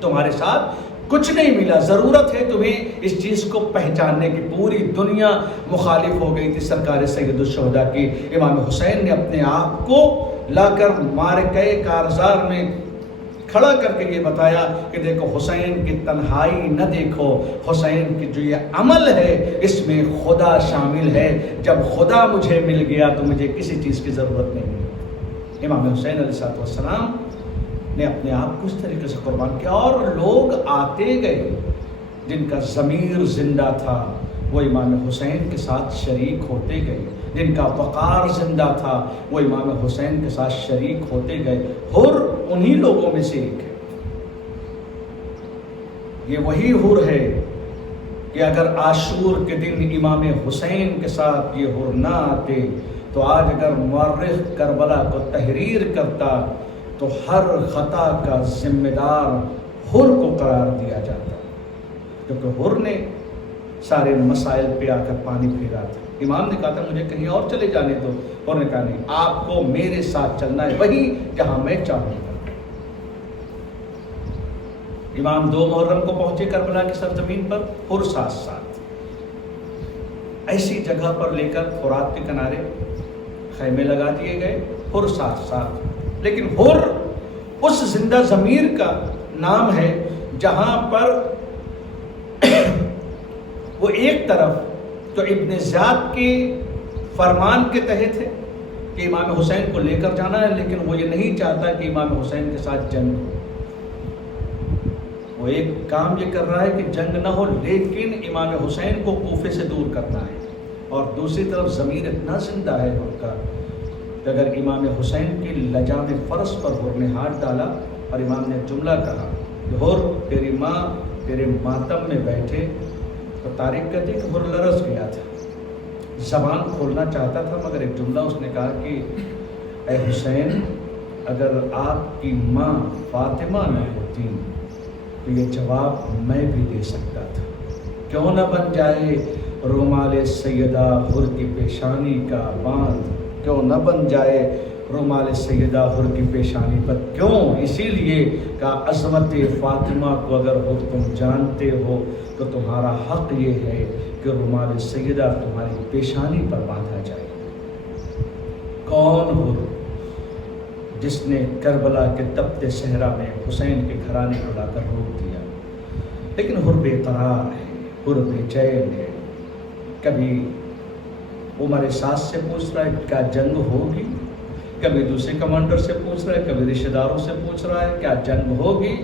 تمہارے ساتھ کچھ نہیں ملا۔ ضرورت ہے تمہیں اس چیز کو پہچاننے کی۔ پوری دنیا مخالف ہو گئی تھی سرکار سید الشہداء کی۔ امام حسین نے اپنے آپ کو لا کر معرکہ کارزار میں کھڑا کر کے یہ بتایا کہ دیکھو حسین کی تنہائی نہ دیکھو، حسین کی جو یہ عمل ہے اس میں خدا شامل ہے۔ جب خدا مجھے مل گیا تو مجھے کسی چیز کی ضرورت نہیں ہے۔ امام حسین علیہ السلام نے اپنے آپ کو اس طریقے سے قربان کیا، اور لوگ آتے گئے جن کا ضمیر زندہ تھا وہ امام حسین کے ساتھ شریک ہوتے گئے، جن کا وقار زندہ تھا وہ امام حسین کے ساتھ شریک ہوتے گئے۔ حر انہی لوگوں میں سے ایک ہے۔ یہ وہی حر ہے کہ اگر عاشور کے دن امام حسین کے ساتھ یہ حر نہ آتے تو آج اگر مورخ کربلا کو تحریر کرتا تو ہر خطا کا ذمہ دار حر کو قرار دیا جاتا، کیونکہ حر نے سارے مسائل پہ آ کر پانی پھیرا تھا۔ امام نے کہا تھا مجھے کہیں اور چلے جانے دو، اور نے کہا نہیں، آپ کو میرے ساتھ چلنا ہے وہیں جہاں میں چاہوں گا۔ امام 2 محرم کو پہنچے کربلا کی سرزمین پر، حر ساتھ ساتھ ایسی جگہ پر لے کر فرات کے کنارے خیمے لگا دیے گئے، حر ساتھ ساتھ۔ لیکن حر اس زندہ ضمیر کا نام ہے جہاں پر وہ ایک طرف تو ابن زیاد کے فرمان کے تحت ہے کہ امام حسین کو لے کر جانا ہے، لیکن وہ یہ نہیں چاہتا کہ امام حسین کے ساتھ جنگ ہو۔ وہ ایک کام یہ کر رہا ہے کہ جنگ نہ ہو، لیکن امام حسین کو کوفے سے دور کرنا ہے۔ اور دوسری طرف ضمیر اتنا زندہ ہے ان کا کہ اگر امام حسین کی لجام فرس پر حر نے ہاتھ ڈالا اور امام نے جملہ کہا کہ حر تیری ماں تیرے ماتم میں بیٹھے، تو تاریخ کہتی کہ حر لرز گیا تھا، زبان کھولنا چاہتا تھا، مگر ایک جملہ اس نے کہا کہ اے حسین اگر آپ کی ماں فاطمہ نہ ہوتی تو یہ جواب میں بھی دے سکتا تھا۔ کیوں نہ بن جائے رومال سیدہ حر کی پیشانی کا باندھ، کیوں نہ بن جائے رومال سیدہ حر کی پیشانی پر۔ کیوں؟ اسی لیے کہ عظمت فاطمہ کو اگر حر تم جانتے ہو تو تمہارا حق یہ ہے کہ رومال سیدہ تمہاری پیشانی پر باندھا جائے۔ کون حر؟ جس نے کربلا کے تپتے صحرا میں حسین کے گھرانے کو لا کر روک دیا۔ لیکن حر بے قرار ہے، حر بے چین ہے۔ کبھی عمر ساس سے پوچھ رہا ہے کیا جنگ ہوگی، کبھی دوسرے کمانڈر سے پوچھ رہا ہے, کبھی رشتہ داروں سے پوچھ رہا ہے کیا جنگ ہوگی.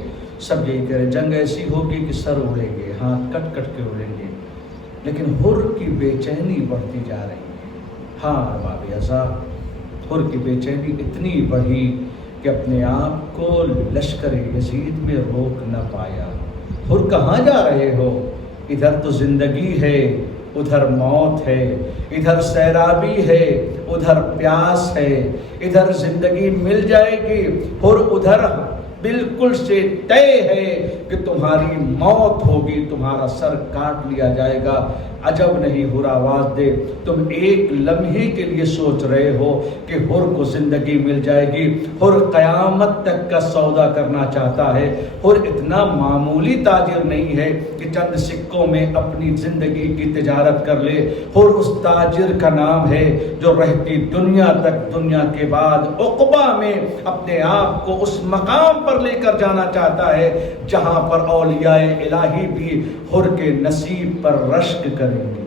سب یہی کہہ رہے جنگ ایسی ہوگی کہ سر اڑیں گے, ہاتھ کٹ کٹ کے اڑیں گے. لیکن حر کی بے چینی بڑھتی جا رہی ہے. ہاں ارباب ازا, حر کی بے چینی اتنی بڑھی کہ اپنے آپ کو لشکر یزید میں روک نہ پایا. حر کہاں جا رہے ہو؟ ادھر تو زندگی ہے, ادھر موت ہے. ادھر سیرابی ہے, ادھر پیاس ہے. ادھر زندگی مل جائے گی, حر ادھر بالکل سے طے ہے کہ تمہاری موت ہوگی, تمہارا سر کاٹ لیا جائے گا. عجب نہیں حر آواز دے, تم ایک لمحے کے لیے سوچ رہے ہو کہ حر کو زندگی مل جائے گی. حر قیامت تک کا سودا کرنا چاہتا ہے. حر اتنا معمولی تاجر نہیں ہے کہ چند سکوں میں اپنی زندگی کی تجارت کر لے. حر اس تاجر کا نام ہے جو رہتی دنیا تک, دنیا کے بعد عقبہ میں اپنے آپ کو اس مقام پر لے کر جانا چاہتا ہے جہاں پر اولیاء الہی بھی حر کے نصیب پر رشک کریں گے.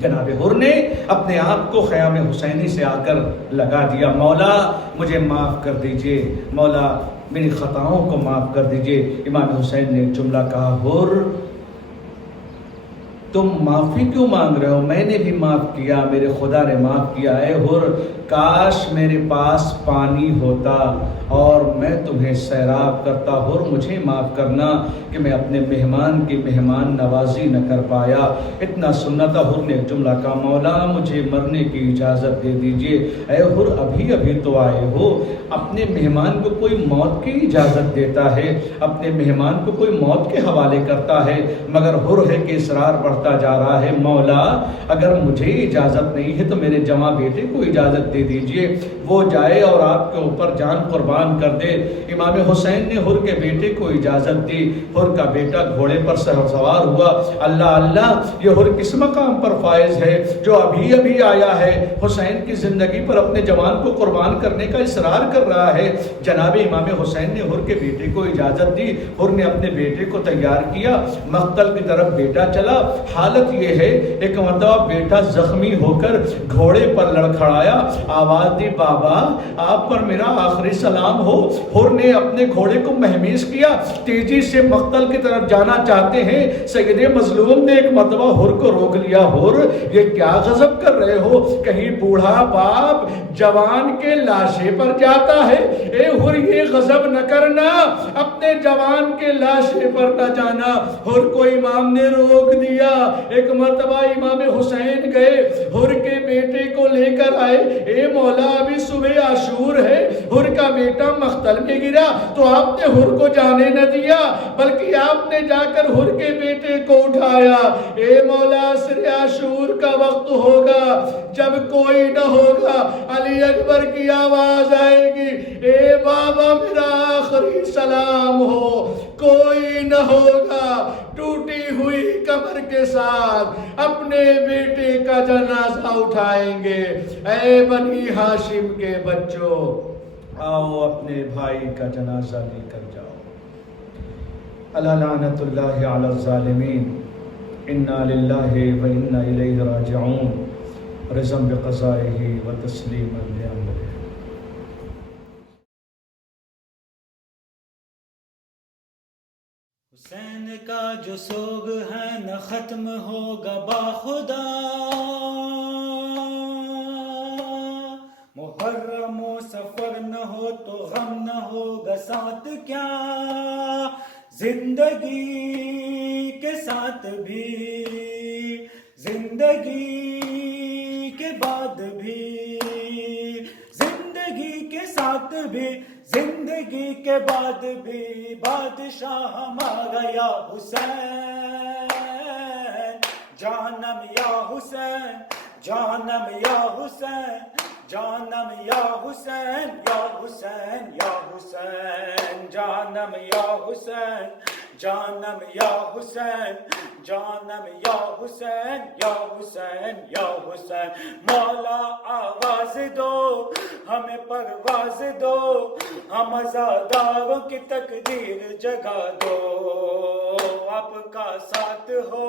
جناب حر نے اپنے آپ کو خیام حسینی سے آ کر لگا دیا. مولا مجھے معاف کر دیجئے, مولا میری خطاؤں کو معاف کر دیجئے. امام حسین نے ایک جملہ کہا, حر تم معافی کیوں مانگ رہے ہو؟ میں نے بھی معاف کیا, میرے خدا نے معاف کیا. اے حر کاش میرے پاس پانی ہوتا اور میں تمہیں سیراب کرتا. حر مجھے معاف کرنا کہ میں اپنے مہمان کی مہمان نوازی نہ کر پایا. اتنا سننا تھا. حر نے ایک جملہ کہا, مولا مجھے مرنے کی اجازت دے دیجئے. اے حر ابھی ابھی تو آئے ہو, اپنے مہمان کو کوئی موت کی اجازت دیتا ہے, اپنے مہمان کو کوئی موت کے حوالے کرتا ہے, مگر حر ہے کہ اصرار بڑھتا جا رہا ہے. مولا اگر مجھے اجازت نہیں ہے تو میرے جواں بیٹے کو اجازت دے دیجئے, وہ جائے اور آپ کے اوپر جان قربان کر دے. امام حسین نے حر کے بیٹے کو اجازت دی. حر کا بیٹا گھوڑے پر سوار ہوا. اللہ اللہ, یہ حر کس مقام پر فائز ہے جو ابھی ابھی آیا ہے, حسین کی زندگی پر اپنے جوان کو قربان کرنے کا اصرار کر رہا ہے. جناب امام حسین نے حر کے بیٹے کو اجازت دی. حر نے اپنے بیٹے کو تیار کیا, مقتل کی طرف بیٹا چلا. حالت یہ ہے, ایک مرتبہ بیٹا زخمی ہو کر گھوڑے پر لڑکھڑایا, آواز دی, بابا آپ پر میرا آخری سلام ہو. حر نے اپنے گھوڑے کو مہمیز کیا, تیزی سے مقتل کی طرف جانا چاہتے ہیں. سید مظلوم نے ایک مرتبہ حر کو روک لیا. حر یہ کیا غضب کر رہے ہو, کہیں بوڑھا باپ جوان کے لاشے پر جاتا ہے. اے حر یہ غضب نہ کرنا, اپنے جوان کے لاشے پر نہ جانا. حر کو امام نے روک دیا. ایک مرتبہ امام حسین گئے, حر کے بیٹے کو لے کر آئے. اے مولا ابھی صبح عاشور ہے, حر کا بیٹا مقتل میں گرا تو آپ نے حر کو جانے نہ دیا, بلکہ آپ نے جا کر حر کے بیٹے کو اٹھایا. اے مولا عصر عاشور کا وقت ہوگا, جب کوئی نہ ہوگا, علی اکبر کی آواز آئے گی, اے بابا میرا آخری سلام ہو, کوئی نہ ہوگا. ٹوٹی ہوئی کمر کے ساتھ اپنے بیٹے کا جنازہ اٹھائیں گے. اے بنی ہاشم کے بچوں, آؤ اپنے بھائی کا جنازہ لے کر جاؤ. الا لعنت اللہ علی الظالمین, انا للہ و انا الیہ راجعون, رضا بقضائہ و تسلیما لامرہ. حسین کا جو سوگ ہے نہ ختم ہوگا باخدا, محرم و سفر نہ ہو تو غم نہ ہوگا ساتھ کیا, زندگی کے ساتھ بھی, زندگی کے بعد بھی, زندگی کے ساتھ بھی, زندگی کے بعد بھی, بادشاہ ہمارا یا حسین, جانم یا حسین, جانم یا حسین, جانم یا حسین, یا حسین, یا حسین, جانم یا حسین, جانم یا حسین, جانم یا حسین, یا حسین, یا حسین. مولا آواز دو, ہمیں پرواز دو, ہم عزاداروں کی تقدیر جگا دو. آپ کا ساتھ ہو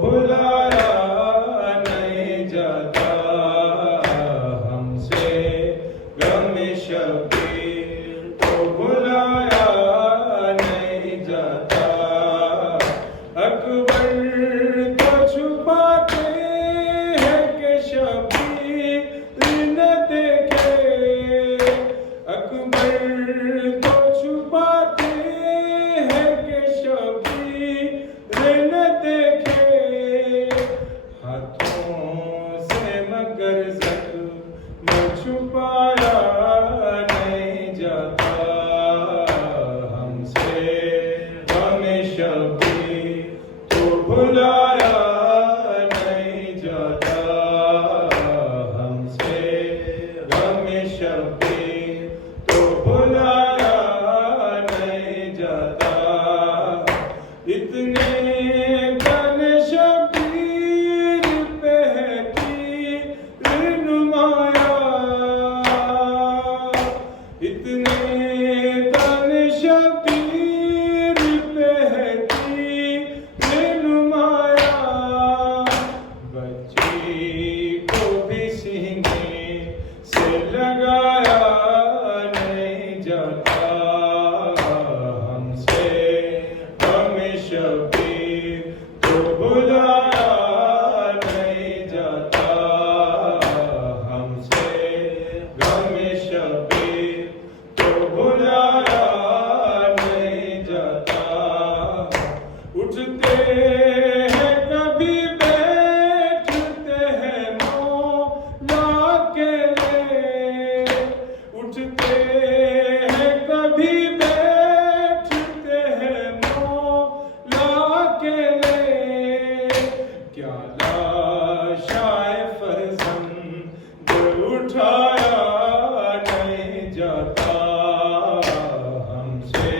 بھلایا نہیں جاتا ہم سے غم شبیر کو بھلایا نہیں جاتا اکبر تو چھپاتے ہیں کہ شبیر نہ دیکھے اکبر تو چھپاتے ہیں کہ شبیر نہ دیکھے ہاتھوں سے مگر زخم چھپایا نہیں جاتا ہم سے غم شبیر تو بھلایا نہیں جاتا ہم سے غم شبیر تو بھلایا نہیں جاتا اتنے گن شبیر پہ ہے تیر نمایاں اتنے گن شبیر پہ ہے تیر نمایاں بچی کو بھی سینے سے لگایا نہیں جاتا ہم سے غم شبیر تو بھلایا نہیں جاتا ہم سے غم شبیر تو بھلایا نہیں جاتا اٹھتے ہیں کبھی بیٹھتے ہیں مولا کے لیے اٹھتے ہیں کبھی بیٹھتے ہیں مولا کے لیے کیا لاشائے فرزند اٹھایا نہیں جاتا ہم سے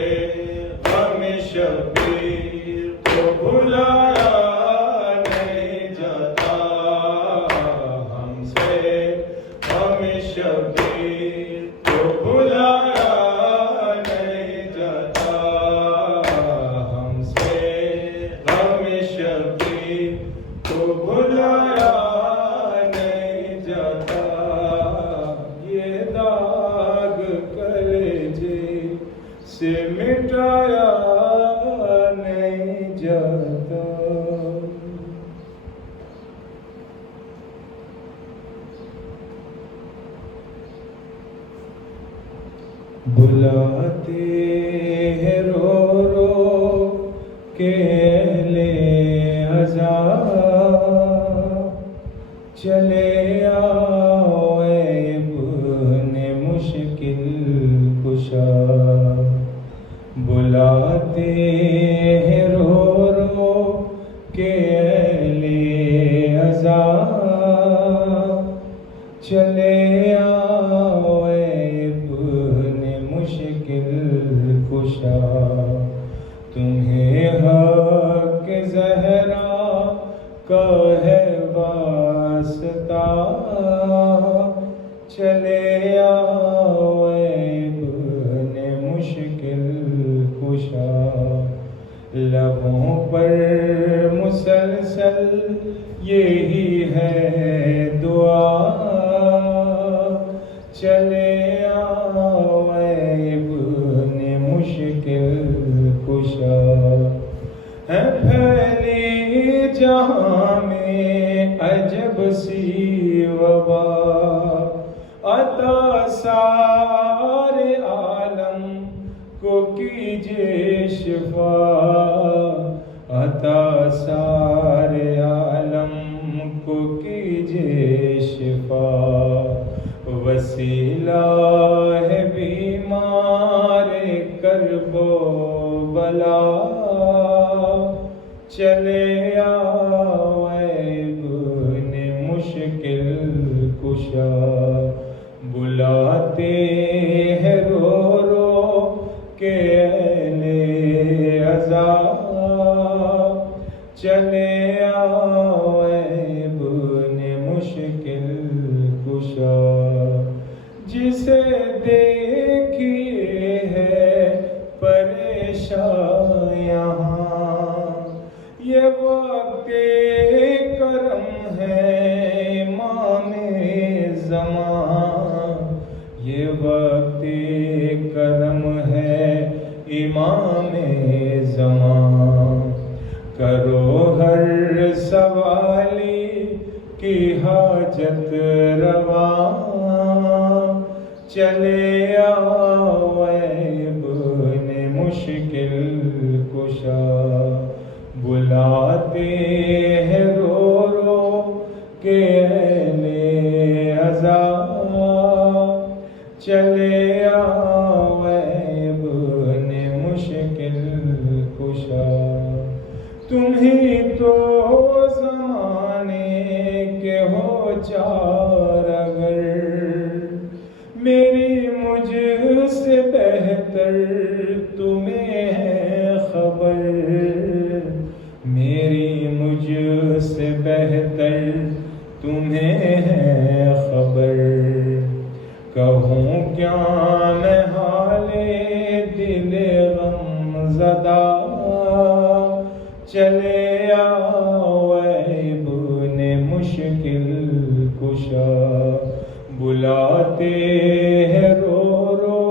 غم شبیر کو بھلایا نہیں جاتا ہم سے غم شبیر کو بھلایا نہیں جاتا ہم سے غم شبیر کو بھلایا نہیں جاتا یہ داغ کلیجے سے مٹایا نہیں جاتا بلاتے ہیں رو رو کے اہل عذاب چلے آؤ اے ابن مشکل کشا بلاتے ہیں رو رو کے اہل عذاب چلے آؤ اے ابن مشکل کشا تمہیں حق زہرا کا ہے واسطہ چلے آؤ اے ابن مشکل کشا لبوں پر مسلسل یہی ہے دعا چلے آؤ اے ابن مشکل کشا ہے پھیلی جہاں میں عجب سی وبا عطا سارے عالم کو کیجے شفا عطا سارے عالم کو کیجے شفا وسیلہ ہے بیمار کرب و بلا چلے آؤ اے ابن مشکل کشا بلاتے ہیں رو رو کے اہل عذاب چلے آؤ اے ابن مشکل کشا جسے دیکھیے ہے پریشان یہاں یہ وقت سوالی کی حاجت روا چلے آؤ اے ابن مشکل کشا بلاتے ہیں رو رو کہ اہل عذاب چلے آؤ اے ابن مشکل کشا تم ہی تو زمانے کے ہو چار اگر میری مجھ سے بہتر تمہیں ہے خبر میری مجھ سے بہتر تمہیں ہے خبر کہوں کیا میں حال دل غم زدہ چلے آؤ اے ابن مشکل کشا بلاتے ہیں رو رو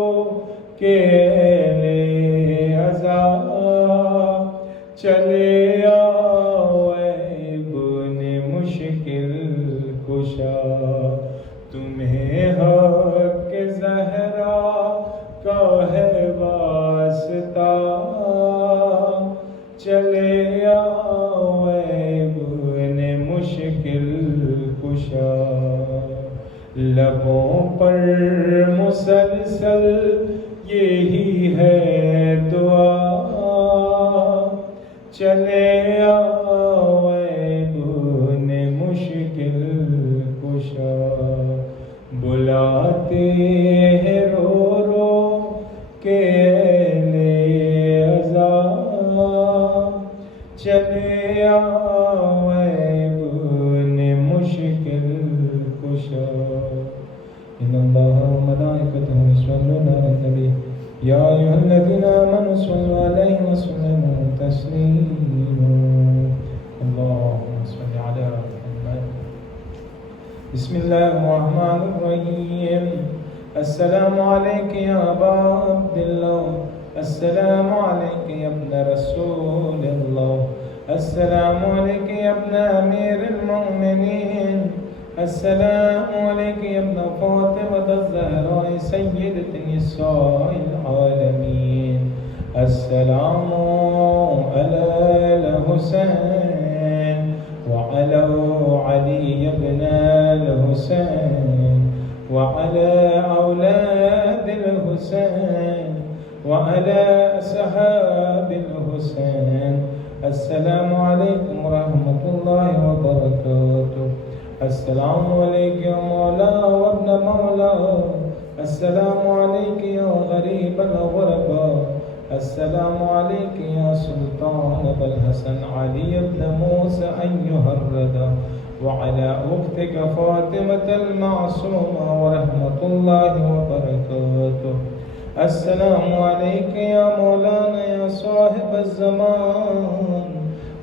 کہ اہل عذاب چلے آؤ اے ابن مشکل کشا تمہیں حق زہرا کا ہے واسطہ چلے آؤ اے ابن مشکل کشا لبوں پر مسلسل یہی ہے دعا چلے آؤ اے ابن مشکل کشا بلاتے ہیں رو رو کہ اہل عذاب چلے آؤ اے ابن مشکل کشا ان اللہ و ملائکتہ یصلون علی النبی یا ایھا الذین آمنوا صلوا علیہ وسلموا تسلیما اللهم صل علی محمد بسم اللہ الرحمن الرحیم السلام علیک یا ابا عبداللہ السلام علیک یا ابن رسول اللہ السلام علیک یا ابن امیر المؤمنین السلام علیک یا ابن فاطمة الزہراء سیدۃ نساء العالمین السلام علی الحسین وعلى علي بن الحسين وعلى أولاد الحسين وعلى أصحاب الحسين السلام عليكم ورحمة الله وبركاته السلام عليك يا مولا وابن مولا السلام عليك يا غريب الغرباء السلام عليك يا سلطان أبا الحسن علي بن موسى أيها الردى وعلى أختك فاطمة المعصومة ورحمة الله وبركاته السلام عليك يا مولانا يا صاحب الزمان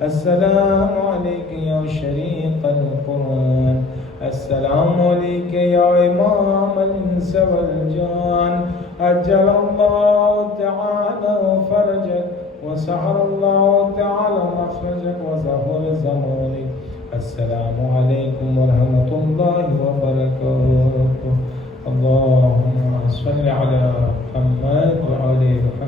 السلام عليك يا شريط القرآن السلام عليك يا إمام الإنس والجان أجل الله تعالى فرجك وسعر الله تعالى مخرجك وظهور زمانك السلام عليكم ورحمة الله وبركاته اللهم صل على محمد وعلى محمد